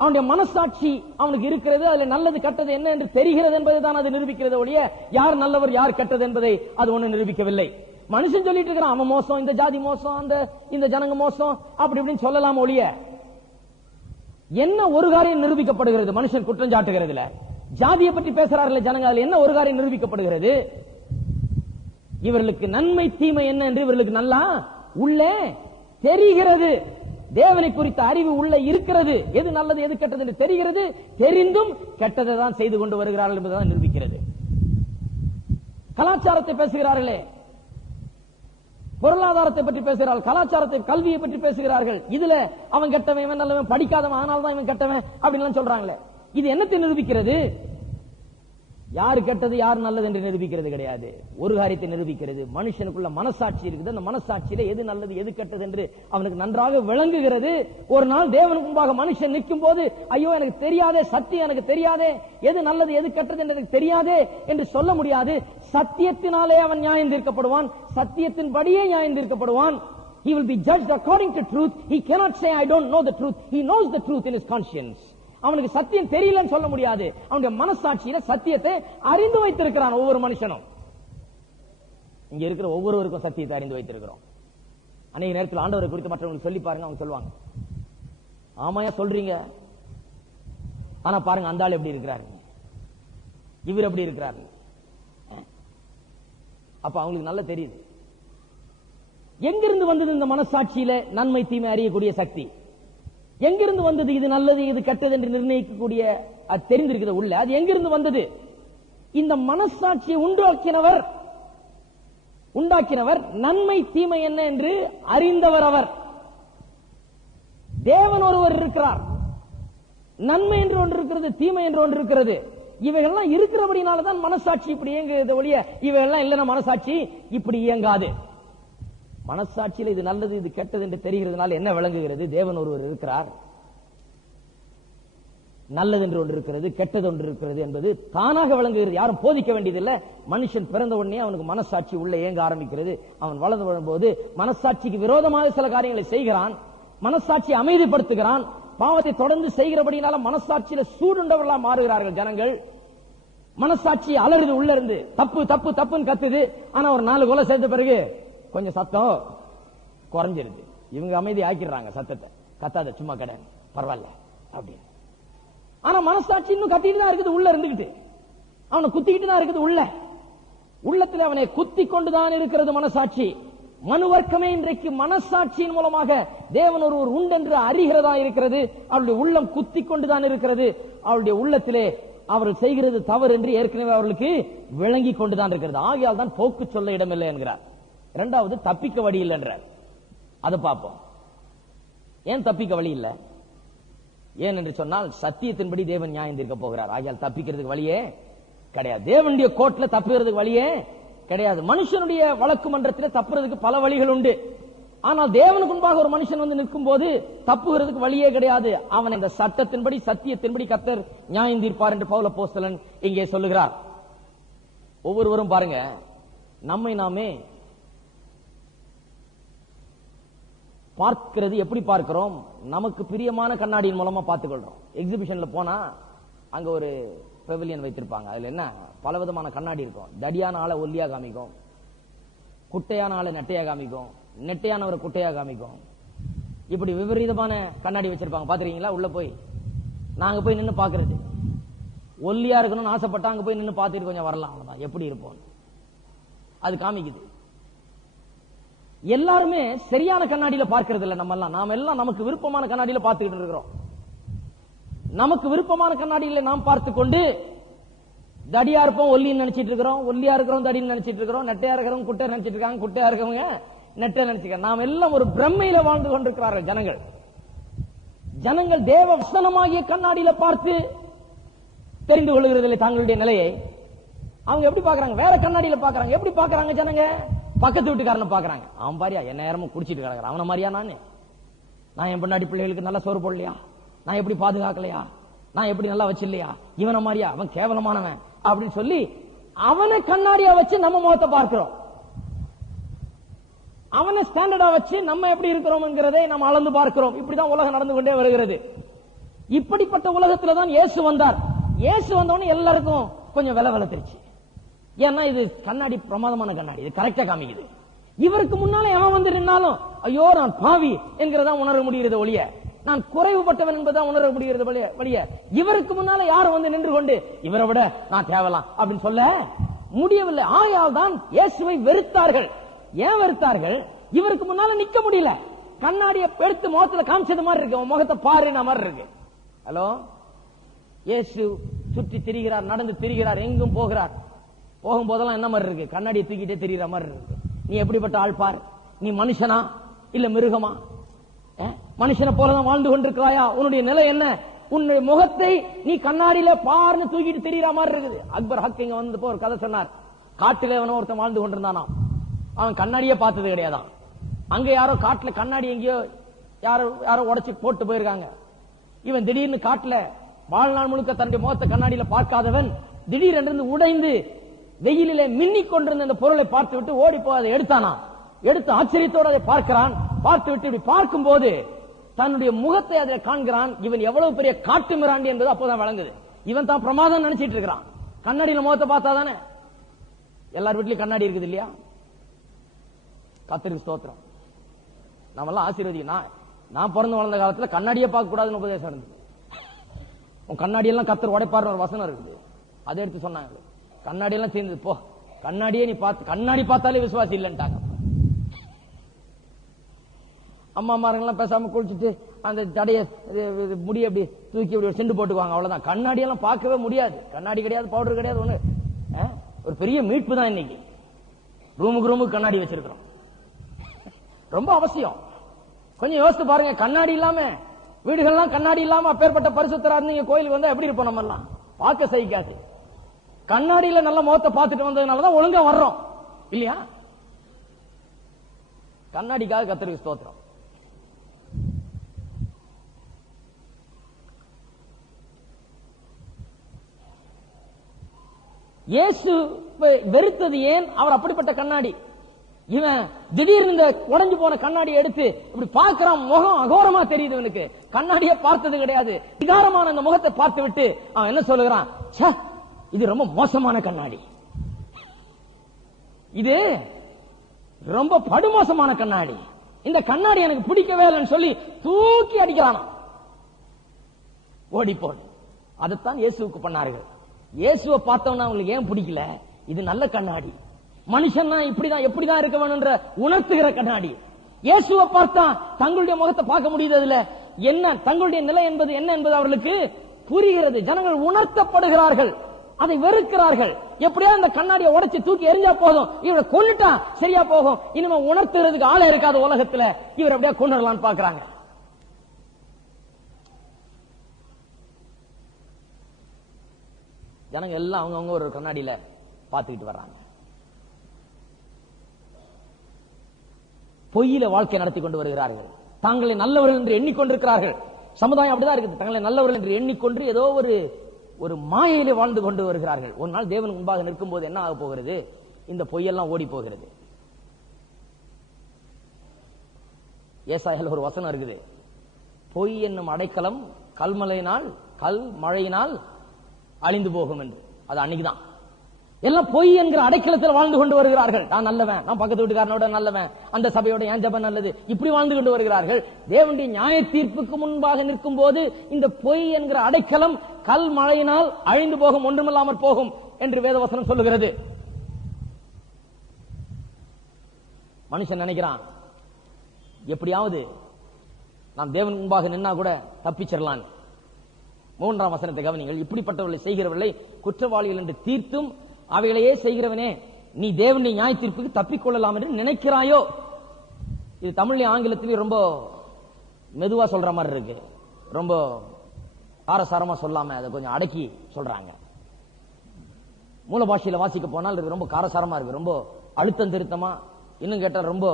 அவனுடைய மனசாட்சி அவனுக்கு இருக்கிறது. அதில் நல்லது கெட்டது என்ன என்று தெரிகிறது என்பதுதான் அது நிரூபிக்கிறது ஒழிய யார் நல்லவர் யார் கெட்டது என்பதை அது ஒண்ணு நிரூபிக்கவில்லை. மனுஷன் சொல்லிட்டு இருக்கிறான் அவன் மோசம், இந்த ஜாதி மோசம், இந்த ஜனங்க மோசம், அப்படி இப்படின்னு சொல்லலாம் ஒழிய என்ன ஒரு காரியம் நிரூபிக்கப்படுகிறது? மனுஷன் குற்றம் சாட்டுகிறதுல ஜாதியை பற்றி பேசுறார்கள் ஜனங்க, அதுல என்ன ஒரு காரியம் நிரூபிக்கப்படுகிறது? இவர்களுக்கு நன்மை தீமை என்ன என்று இவர்களுக்கு நல்லா உள்ளே தெரிகிறது. தேவனை குறித்த அறிவு உள்ள இருக்கிறது. எது நல்லது எது கெட்டது என்று தெரிகிறது. தெரிந்தும் கெட்டதை தான் செய்து கொண்டு வருகிறார்கள் என்பதுதான் நிரூபிக்கிறது. கலாச்சாரத்தை பேசுகிறார்களே, பொருளாதாரத்தை பற்றி பேசுகிறார்கள், கலாச்சாரத்தை, கல்வியை பற்றி பேசுகிறார்கள். இதுல அவன் கெட்டவன், இவன் நல்லவன், படிக்காதவன் ஆனால் தான் இவன் கெட்டவன் அப்படின்னு சொல்றாங்களே, இது என்னத்தை நிரூபிக்கிறது? யாரு கெட்டது யார் நல்லது என்று நிரூபிக்கிறது கிடையாது. ஒரு காரியத்தை நிரூபிக்கிறது, மனுஷனுக்குள்ள மனசாட்சி இருக்குது. அந்த மனசாட்சியில எது நல்லது எது கெட்டது என்று அவனுக்கு நன்றாக விளங்குகிறது. ஒரு நாள் தேவனுக்கு முன்பாக மனுஷன் நிற்கும் போது, ஐயோ எனக்கு தெரியாதே, சத்தியம் எனக்கு தெரியாதே, எது நல்லது எது கெட்டது என்று எனக்கு தெரியாதே என்று சொல்ல முடியாது. சத்தியத்தினாலே அவன் நியாயம் தீர்க்கப்படுவான். சத்தியத்தின்படியே நியாயம் தீர்க்கப்படுவான். He will be judged according to truth. He cannot say I don't know the truth. He knows the truth in his conscience. அவனுக்கு சத்தியம் தெரியலன்னு சொல்ல முடியாது. அவனுடைய மனசாட்சியில சத்தியத்தை அறிந்து வைத்திருக்கிறான். ஒவ்வொரு மனுஷனும், இங்க இருக்கிற ஒவ்வொருவருக்கும் சத்தியத்தை அறிந்து வைத்திருக்கிறோம். அநேக நேரத்தில் ஆண்டவரை குறித்து மற்றவங்களுக்கு சொல்லி பாருங்க, அவங்க சொல்லுவாங்க ஆமாயா சொல்றீங்க, ஆனா பாருங்க அந்த ஆள் எப்படி இருக்கிறாரு, இவர் எப்படி இருக்கிறாரு. அப்ப அவங்களுக்கு நல்லா தெரியுது எங்கிருந்து வந்தது இந்த மனசாட்சியில நன்மை தீமை அறியக்கூடிய சக்தி. எங்கிருந்து வந்தது இது நல்லது இது கெட்டது என்று நிர்ணயிக்கக்கூடிய தெரிந்திருக்கிறது உள்ள, அது எங்கிருந்து வந்தது? இந்த மனசாட்சியை உண்டாக்கினவர் நன்மை தீமை என்ன என்று அறிந்தவர். அவர் தேவன் ஒருவர் இருக்கிறார். நன்மை என்று ஒன்று இருக்கிறது, தீமை என்று ஒன்று இருக்கிறது. இவைகள்லாம் இருக்கிறபடினாலதான் மனசாட்சி இப்படி இயங்குகிறது ஒழிய இவைகள்லாம் இல்லைன்னா மனசாட்சி இப்படி இயங்காது. மனசாட்சியில் இது நல்லது இது கெட்டது என்று தெரிகிறதுனால என்ன விளங்குகிறது? தேவன் ஒருவர் இருக்கிறார், நல்லது என்று ஒன்று இருக்கிறது, கெட்டது ஒன்று இருக்கிறது என்பது தானாக விளங்குகிறது. யாரும் போதிக்க வேண்டியதில்லை. மனுஷன் பிறந்த உடனே அவனுக்கு மனசாட்சி உள்ள இயங்க ஆரம்பிக்கிறது. அவன் வளர்ந்து வரும்போது மனசாட்சிக்கு விரோதமாக சில காரியங்களை செய்கிறான், மனசாட்சியை அமைதிப்படுத்துகிறான். பாவத்தை தொடர்ந்து செய்கிறபடினால மனசாட்சியில சூடுண்டவர்களா மாறுகிறார்கள் ஜனங்கள். மனசாட்சி அலறுது உள்ள இருந்து, தப்பு தப்பு தப்புன்னு கத்துது. ஆனா ஒரு 4 கொலை செய்த பிறகு கொஞ்சம் சத்தம் குறைஞ்சிருது. இவங்க அமைதி ஆக்கிடுறாங்க, சத்தத்தை கத்தாத சும்மா கடை பரவாயில்ல அப்படின்னு. ஆனா மனசாட்சி இன்னும் கத்திட்டு தான் இருக்குது, உள்ள இருந்துகிட்டு அவனை குத்திக்கிட்டு தான் இருக்குது. உள்ளத்தில் அவனை குத்தி கொண்டுதான் இருக்கிறது மனசாட்சி. மனு வர்க்கமே இன்றைக்கு மனசாட்சியின் மூலமாக தேவன் ஒருவர் உண்டென்று அறிகிறதா இருக்கிறது. அவருடைய உள்ளம் குத்தி கொண்டுதான் இருக்கிறது. அவருடைய உள்ளத்திலே அவர்கள் செய்கிறது தவறு என்று ஏற்கனவே அவர்களுக்கு விளங்கி கொண்டுதான் இருக்கிறது. ஆகையால் தான் போக்கு சொல்ல இடமில்லை என்கிறார். இரண்டாவது, தப்பிக்க வழி இல்லை என்றார். அதை பார்ப்போம். ஏன் தப்பிக்க வழி இல்லை? ஏன் என்று சொன்னால் சத்தியத்தின்படி தேவன் நியாயம் தீர்க்க போகிறார். ஆகையால் தப்பிக்கிறதுக்கு வழியே கிடையாது. தேவனுடைய கோர்ட்ல தப்புகிறதுக்கு வழியே கிடையாது. மனுஷனுடைய வழக்கு மன்றத்தில் தப்புறதுக்கு பல வழிகள் உண்டு. ஆனால் தேவனுக்கு முன்பாக ஒரு மனுஷன் வந்து நிற்கும் போது தப்புகிறதுக்கு வழியே கிடையாது. அவன் இந்த சட்டத்தின்படி சத்தியத்தின்படி கர்த்தர் நியாயம் தீர்ப்பார் என்று பவுல் அப்போஸ்தலன் இங்கே சொல்லுகிறார். ஒவ்வொருவரும் பாருங்க, நம்மை நாமே பார்க்கிறது எப்படி பார்க்கிறோம்? நமக்கு பிரியமான கண்ணாடியின் மூலமா பார்த்துக் கொள்றோம். எக்ஸிபிஷன்ல போனா அங்க ஒரு பெவிலியன் வைத்திருப்பாங்க. அதுல என்ன பலவிதமான கண்ணாடி இருக்கும். தடியான ஆளை ஒல்லியா காமிக்கும், குட்டையான ஆளை நெட்டையா காமிக்கும், நெட்டையானவரை குட்டையா காமிக்கும். இப்படி விபரீதமான கண்ணாடி வச்சிருப்பாங்க. பாத்துறீங்களா? உள்ள போய் நாங்க போய் நின்று பாக்குறது. ஒல்லியா இருக்கணும்னு ஆசைப்பட்டா அங்க போய் நின்று பார்த்துட்டு கொஞ்சம் வரலாம், அவ்வளவுதான். எப்படி இருப்போம் அது காமிக்குது. எல்லாருமே சரியான கண்ணாடியில பார்க்கிறது இல்ல. நாம எல்லாம் நமக்கு விருப்பமான கண்ணாடியில பார்த்துக்கிட்டு இருக்கிறோம். நமக்கு விருப்பமான கண்ணாடியில நாம் பார்த்து கொண்டு தடியா இருப்போம் ஒல்லின்னு நினைச்சிட்டு இருக்கிறோம், ஒல்லியா இருக்கிறோம் தடின்னு நினைச்சிட்டு இருக்கிறோம், நெட்டையா இருக்கிறவங்க குட்டை நினைச்சிட்டு இருக்காங்க, குட்டையா இருக்கவங்க நெட்டை நினைச்சுக்க. நாம் எல்லாம் ஒரு பிரம்மையில வாழ்ந்து கொண்டிருக்கிறார்கள் ஜனங்கள் தேவ வசனமாகிய கண்ணாடியில பார்த்து தெரிந்து கொள்கிறதில்லை தங்களுடைய நிலையை. அவங்க எப்படி பாக்குறாங்க? வேற கண்ணாடியில பாக்குறாங்க. எப்படி பாக்குறாங்க ஜனங்க? பக்கத்து வீட்டுக்காரனை பாக்குறாங்க. அவன் பாரியா என்ன நேரமும் குடிச்சிட்டு கிடக்குறான், அவன மாதிரியா நான் என் பொண்டாடி பிள்ளைகளுக்கு நல்லா சோறு போடலையா? நான் எப்படி பாதுகாக்கலையா? நான் எப்படி நல்லா வச்சில்லையா? இவன மாதிரியா? அவன் கேவலமானவன் அப்படின்னு சொல்லி அவனை கண்ணாடியா வச்சு நம்ம முகத்தை பார்க்கிறோம். அவனை ஸ்டாண்டர்டா வச்சு நம்ம எப்படி இருக்கிறோம் என்கிறதை நம்ம அளந்து பார்க்கிறோம். இப்படிதான் உலகம் நடந்து கொண்டே வருகிறது. இப்படிப்பட்ட உலகத்துல தான் இயேசு வந்தார். இயேசு வந்தவொடனே எல்லாருக்கும் கொஞ்சம் விலை வெளுத்துருச்சு. ஏன்னா இது கண்ணாடி பிரமாதமான கண்ணாடி, இது கரெக்டா காமிக்குது. இவருக்கு முன்னாலே எவன் வந்து நின்னாலும் ஐயோ நான் பாவி என்கிறதா உணர முடிகிறது ஒழிய, நான் குறைவுபட்டவன் என்பதான் உணர முடிகிறது ஒழிய, இவருக்கு முன்னால யாரும் வந்து நின்று கொண்டு இவரை விட நான் தேவலாம் அப்படின்னு சொல்ல முடியவில்லை. ஆகையால் தான் இயேசுவை வெறுத்தார்கள். ஏன் வெறுத்தார்கள்? இவருக்கு முன்னால நிக்க முடியல. கண்ணாடியை எடுத்து முகத்துல காமிச்சது மாதிரி இருக்கு, முகத்தை பாருன மாதிரி இருக்கு. ஹலோ, இயேசு சுற்றி திரிகிறார், நடந்து திரிகிறார், எங்கும் போகிறார். போகும்போதெல்லாம் என்ன மாதிரி இருக்கு? கண்ணாடியை தூக்கிட்டே திரிகிற மாதிரி இருக்கு. நீ எப்படிப்பட்ட ஆள் பார், நீ மனுஷனா இல்ல மிருகமா? மனுஷனை போலதான் வாழ்ந்து கொண்டிருக்கிறாயா? உன்னுடைய நிலை என்ன? உன்னுடைய முகத்தை நீ கண்ணாடியில பார்னு தூக்கிட்டு திரிகிற மாதிரி இருக்குது. அக்பர் ஹக் இங்க வந்து ஒரு கதை சொன்னார். காட்டில ஒருத்தன் வாழ்ந்து கொண்டிருந்தானா, அவன் கண்ணாடியே பார்த்தது கிடையாதான். அங்க யாரோ காட்டுல கண்ணாடி எங்கேயோ யாரோ உடைச்சு போட்டு போயிருக்காங்க. இவன் திடீர்னு காட்டுல வாழ்நாள் முழுக்க தன்னுடைய முகத்தை கண்ணாடியில பார்க்காதவன் திடீரென்று உடைந்து வெயிலிலே மின்னிக் கொண்டிருந்த அந்த பொருளை பார்த்து விட்டு ஓடி போய் அதை எடுத்தானா. எடுத்து ஆச்சரியத்தோடு அதை பார்க்கிறான். பார்த்து விட்டு இப்படி பார்க்கும் போது தன்னுடைய முகத்தை அதை காண்கிறான். இவன் எவ்வளவு பெரிய காட்டு மிராண்டி என்பது அப்போதான் விளங்குது. இவன் தான் பிரமாதம் நினைச்சிட்டு இருக்கிறான். கண்ணாடியில முகத்தை பார்த்தாதானே. எல்லார் வீட்லயும் கண்ணாடி இருக்குது இல்லையா? கர்த்தருக்கு ஸ்தோத்திரம். நாமெல்லாம் ஆசீர்வதிக்க. நான் பிறந்து வளர்ந்த காலத்துல கண்ணாடியே பார்க்க கூடாதுன்னு உபதேசம் இருந்தது. உன் கண்ணாடியெல்லாம் கர்த்தர் உடைப்பாருன்னு ஒரு வசனம் இருக்குது. அதை எடுத்து சொன்னாங்க. கண்ணாடியெல்லாம் சேர்ந்தது போ, கண்ணாடியே நீ பார்த்து, கண்ணாடி பார்த்தாலே விசுவாசி இல்லைன்ட்டாங்க. அம்மா மாருங்கெல்லாம் பேசாம குளிச்சுட்டு அந்த தடைய முடிய அப்படி தூக்கி அப்படி செண்டு போட்டுக்குவாங்க, அவ்வளவுதான். கண்ணாடியெல்லாம் பார்க்கவே முடியாது. கண்ணாடி கிடையாது, பவுடர் கிடையாது, ஒண்ணு. ஒரு பெரிய மீட்பு தான் இன்னைக்கு. ரூமுக்கு கண்ணாடி வச்சிருக்கிறோம். ரொம்ப அவசியம். கொஞ்சம் யோசித்து பாருங்க. கண்ணாடி இல்லாம வீடுகள்லாம் கண்ணாடி இல்லாம அப்பேற்பட்ட பரிசுத்தரா இருந்து நீங்க கோயிலுக்கு வந்தா எப்படி இருப்போம்? நம்ம எல்லாம் பார்க்க சகிக்காது. கண்ணாடியில நல்ல முகத்தை பார்த்துட்டு வந்ததுனாலதான் ஒழுங்கா வர்றோம் இல்லையா? கண்ணாடிக்காக கர்த்தருக்கு ஸ்தோத்திரம். இயேசு வெறுத்தது ஏன்? அவர் அப்படிப்பட்ட கண்ணாடி. இவன் திடீர்னு இந்த உடைஞ்சு போன கண்ணாடியை எடுத்து இப்படி பார்க்கிறான். முகம் அகோரமா தெரியுது இவனுக்கு. கண்ணாடியை பார்த்தது கிடையாது. விகாரமான அந்த முகத்தை பார்த்து விட்டு அவன் என்ன சொல்லுகிறான்? இது ரொம்ப மோசமான கண்ணாடி, இது ரொம்ப படுமோசமான கண்ணாடி, இந்த கண்ணாடி எனக்கு பிடிக்கவே இல்லைன்னு சொல்லி தூக்கி அடிக்கிறான். ஓடி போடு. அதைத்தான் இயேசுவுக்கு பண்ணார்கள். இயேசுவை பார்த்தவன அவங்களுக்கு ஏன் பிடிக்கல? இது நல்ல கண்ணாடி. மனுஷன் இப்படிதான் எப்படிதான் இருக்க வேணும்ன்ற உணர்த்துகிற கண்ணாடி. இயேசுவை பார்த்தா தங்களுடைய முகத்தை பார்க்க முடியுது. அதுல என்ன தங்களுடைய நிலை என்பது என்ன என்பது அவர்களுக்கு புரிகிறது. ஜனங்கள் உணர்த்தப்படுகிறார்கள், அதை வெறுக்கிறார்கள். எப்படியா இந்த கண்ணாடியை உடைச்சு தூக்கி எரிஞ்சா போதும், இவரை கொன்னுட்டா சரியா போகும், இனிமே உணர்த்துறதுக்கு ஆளே இருக்காத உலகத்துல இவர் அப்படியே கொண்டுடலான்னு பாக்குறாங்க. ஜனங்க எல்லாம் அவங்கவுங்க ஒரு கண்ணாடியில பாத்துக்கிட்டு வர்றாங்க. பொய்யில வாழ்க்கை நடத்தி கொண்டு வருகிறார்கள். தாங்களை நல்லவர்கள் என்று எண்ணிக்கொண்டிருக்கிறார்கள். சமுதாயம் அப்படிதான் இருக்குது. தங்களை நல்லவர்கள் என்று எண்ணிக்கொண்டு ஏதோ ஒரு மாயையிலே வாழ்ந்து கொண்டு வருகிறார்கள். ஒரு நாள் தேவன் முன்பாக நிற்கும் போது என்ன ஆக போகிறது? இந்த பொய்யெல்லாம் ஓடி போகிறது. ஏசாயால ஒரு வசனம் இருக்குது. பொய் என்னும் அடைக்கலம் கல் மழையினால் அழிந்து போகும் என்று. அது அன்னைக்குதான் எல்லாம் பொய் என்கிற அடைக்கலத்தில் வாழ்ந்து கொண்டு வருகிறார்கள். நான் நல்லவன், நான் பக்கத்து வீட்டுக்காரனோட நல்லவன், அந்த சபையோட என் ஜபம் நல்லது, இப்படி வாழ்ந்து கொண்டு வருகிறார்கள். தேவனுடைய நியாய தீர்ப்புக்கு முன்பாக நிற்கும் போது இந்த பொய் என்கிற அடைக்கலம் கல் மழையினால் அழிந்து போகும், ஒன்றுமில்லாமற் போகும் என்று வேதவசனம் சொல்லுகிறது. மனுஷன் நினைக்கிறான் எப்படியாவது நாம் தேவன் முன்பாக நின்னா கூட தப்பிச்சிடலாம். 3ஆம் வசனத்தை கவனிங்கள். இப்படிப்பட்டவர்களை செய்கிறவர்களை குற்றவாளிகள் என்று தீர்த்தும் அவைகளையே செய்கிறவனே, நீ தேவனுடைய நியாய தீர்ப்புக்கு தப்பிக்கொள்ளலாம் என்று நினைக்கிறாயோ? இது தமிழ்லையும் ஆங்கிலத்திலேயும் ரொம்ப மெதுவா சொல்ற மாதிரி இருக்கு. ரொம்ப காரசாரமா சொல்லாம அதை கொஞ்சம் அடக்கி சொல்றாங்க. மூல பாஷையில வாசிக்க போனால் இது ரொம்ப காரசாரமா இருக்கு, ரொம்ப அழுத்தம் திருத்தமா, இன்னும் கேட்டால் ரொம்ப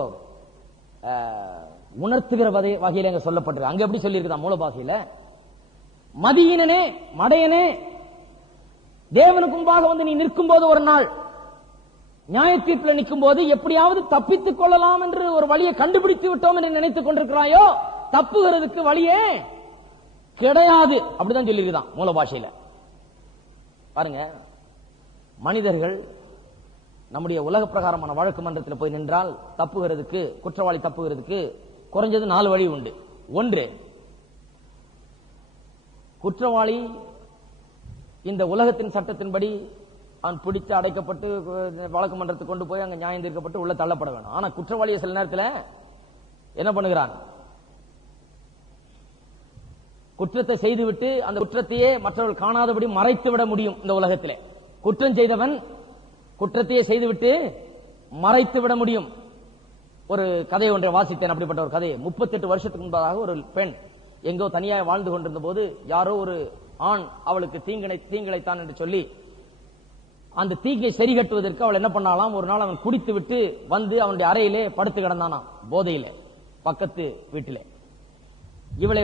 உணர்த்துகிற வகையில அங்க சொல்லப்பட்டிருக்கு. அங்க எப்படி சொல்லி இருக்குதா மூல பாஷையில? மதியினனே, மடையனே, தேவனுக்கு முன்பாக வந்து நீ நிற்கும் போது, ஒரு நாள் நியாய தீர்ப்பில் நிற்கும் போது எப்படியாவது தப்பித்துக் கொள்ளலாம் என்று ஒரு வழியை கண்டுபிடித்து விட்டோம் என்று நினைத்துக் கொண்டிருக்கிறாயோ, தப்புகிறதுக்கு வழியே கிடையாது. அப்படிதான் சொல்லியிருக்குதான் மூல பாஷையில. பாருங்க, மனிதர்கள் நம்முடைய உலக பிரகாரமான வழக்கு மன்றத்தில் போய் நின்றால் தப்புகிறதுக்கு, குற்றவாளி தப்புகிறதுக்கு குறைஞ்சது 4 வழி உண்டு. ஒன்று, குற்றவாளி இந்த உலகத்தின் சட்டத்தின்படி அவன் பிடித்து அடைக்கப்பட்டு வழக்கு மன்றத்துக்கு கொண்டு போய் அங்க நியாயம் தீர்க்கப்பட்டு உள்ள தள்ளப்பட வேணும். ஆனா குற்றவாளியை சில நேரத்தில் என்ன பண்ணுகிறான்? குற்றத்தை செய்துவிட்டு அந்த குற்றத்தையே மற்றவர்கள் காணாதபடி மறைத்து விட முடியும். இந்த உலகத்திலே குற்றம் செய்தவன் குற்றத்தையே செய்துவிட்டு மறைத்து விட முடியும். ஒரு கதை ஒன்றை வாசித்தேன். அப்படிப்பட்ட ஒரு கதையை 38 வருஷத்துக்கு முன்பதாக ஒரு பெண் எங்கோ தனியாக வாழ்ந்து கொண்டிருந்த போது யாரோ ஒரு ஆண் அவளுக்கு தீங்கிழைத்தான் என்று சொல்லி அந்த தீங்கை சரி கட்டுவதற்கு அவள் என்ன பண்ணாலாம், ஒரு நாள் அவன் குடித்து விட்டு வந்து அவனுடைய அறையிலே படுத்து கிடந்தானாம், போதையில, பக்கத்து வீட்டிலே. இவளை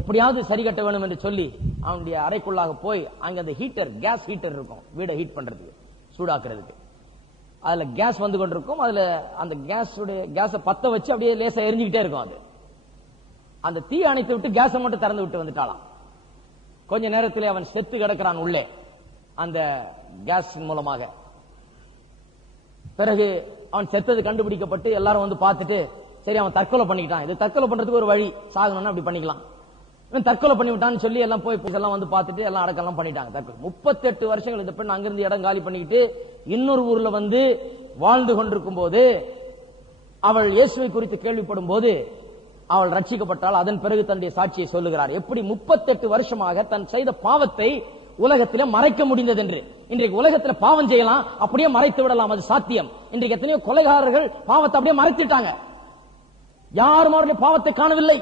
எப்படியாவது சரி கட்ட வேணும் என்று சொல்லி அவனுடைய அறைக்குள்ளாக போய் அங்க அந்த ஹீட்டர், கேஸ் ஹீட்டர் இருக்கும், வீடை ஹீட் பண்றதுக்கு, சூடாக்குறதுக்கு. அதுல கேஸ் வந்து கொண்டிருக்கும். அதுல அந்த கேஸை பத்த வச்சு அப்படியே லேசா எரிஞ்சுக்கிட்டே இருக்கும். அது அந்த தீ அணைத்து விட்டு கேஸை மட்டும் திறந்து விட்டு வந்துட்டாலாம். கொஞ்ச நேரத்திலே அவன் செத்து கிடக்கிறான் உள்ளே, அந்த கேஸ் மூலமாக. பிறகு அவன் செத்தது கண்டுபிடிக்கப்பட்டு எல்லாரும் வந்து பார்த்துட்டு, சரி அவன் தற்கொலை பண்ணிக்கிட்டான், இது தற்கொலை பண்றதுக்கு ஒரு வழி, சாகணும்னா அப்படி பண்ணிக்கலாம், இவன் தற்கொலை பண்ணி விட்டான்னு சொல்லி எல்லாம் போய் எல்லாம் வந்து பார்த்துட்டு எல்லாம் அடக்கெல்லாம் பண்ணிட்டாங்க. தற்கொலை 38 வருஷங்கள் இந்த பெண் அங்கிருந்து இடம் காலி பண்ணிக்கிட்டு இன்னொரு ஊர்ல வந்து வாழ்ந்து கொண்டிருக்கும் போது அவள் இயேசுவை குறித்து கேள்விப்படும் போது அவள் ரட்சிக்கப்பட்டால். அதன் பிறகு தன்னுடைய சாட்சியை சொல்லுகிறார், எப்படி 38 வருஷமாக தன் செய்த பாவத்தை உலகத்திலே மறைக்க முடிந்தது என்று. இன்றைக்கு உலகத்தில் பாவம் செய்யலாம், அப்படியே மறைத்து விடலாம், அது சாத்தியம். இன்றைக்கு எத்தனையோ கொலைகாரர்கள் பாவத்தை அப்படியே மறைத்துட்டாங்க, யாரும் அவருடைய பாவத்தை காணவில்லை,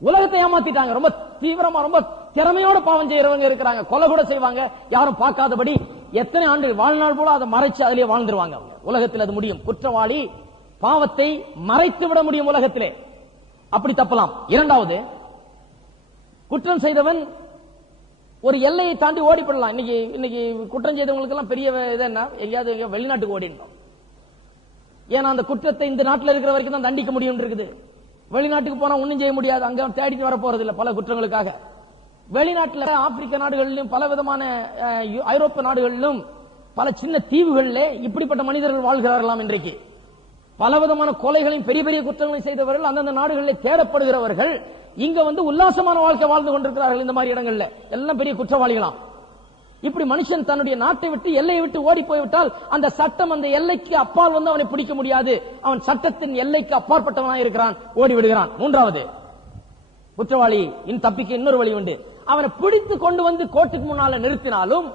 உலகத்தை ஏமாத்திட்டாங்க. ரொம்ப தீவிரமா, ரொம்ப திறமையோட பாவம் செய்யறவங்க இருக்கிறாங்க, கொலை கூட செய்வாங்க, யாரும் பார்க்காதபடி எத்தனை ஆண்டுகள் வாழ்நாள் போல அதை மறைச்சு அதிலே வாழ்ந்துருவாங்க. உலகத்தில் அது முடியும். குற்றவாளி பாவத்தை மறைத்து விட முடியும் உலகத்திலே, அப்படி தப்பலாம். இரண்டாவது, குற்றம் செய்தவன் ஒரு எல்லையை தாண்டி ஓடிப்படலாம். இன்னைக்கு குற்றம் செய்தவங்களுக்கு எல்லாம் பெரிய இது என்ன, எங்கேயாவது வெளிநாட்டுக்கு ஓடிடணும். ஏன்னா அந்த குற்றத்தை இந்த நாட்டில் இருக்கிற வரைக்கும் தான் தண்டிக்க முடியும் இருக்குது. வெளிநாட்டுக்கு போனா ஒன்னும் செய்ய முடியாது, அங்க தேடிட்டு வர போறது இல்லை பல குற்றங்களுக்காக. வெளிநாட்டில் ஆப்பிரிக்க நாடுகளிலும் பல விதமான ஐரோப்பிய நாடுகளிலும் பல சின்ன தீவுகளிலே இப்படிப்பட்ட மனிதர்கள் வாழ்கிறார்களாம். இன்றைக்கு பலவிதமான கொலைகளையும் பெரிய பெரிய குற்றங்களையும் செய்தவர்கள் அந்தந்த நாடுகளில் தேடப்படுகிறவர்கள் இங்க வந்து உல்லாசமான வாழ்க்கை வாழ்ந்து கொண்டிருக்கிறார்கள். இந்த மாதிரி இடங்கள்ல எல்லாம் பெரிய குற்றவாளிகளாம். இப்படி மனுஷன் தன்னுடைய நாட்டை விட்டு, எல்லையை விட்டு ஓடி போய்விட்டால் அந்த சட்டம் அந்த எல்லைக்கு அப்பால் வந்து அவனை பிடிக்க முடியாது. அவன் சட்டத்தின் எல்லைக்கு அப்பாற்பட்டவனாக இருக்கிறான், ஓடி விடுகிறான். மூன்றாவது, குற்றவாளி தப்பிக்க இன்னொரு வழி உண்டு. அவனை பிடித்து கொண்டு வந்து கோர்ட்டுக்கு முன்னால நிறுத்தினாலும்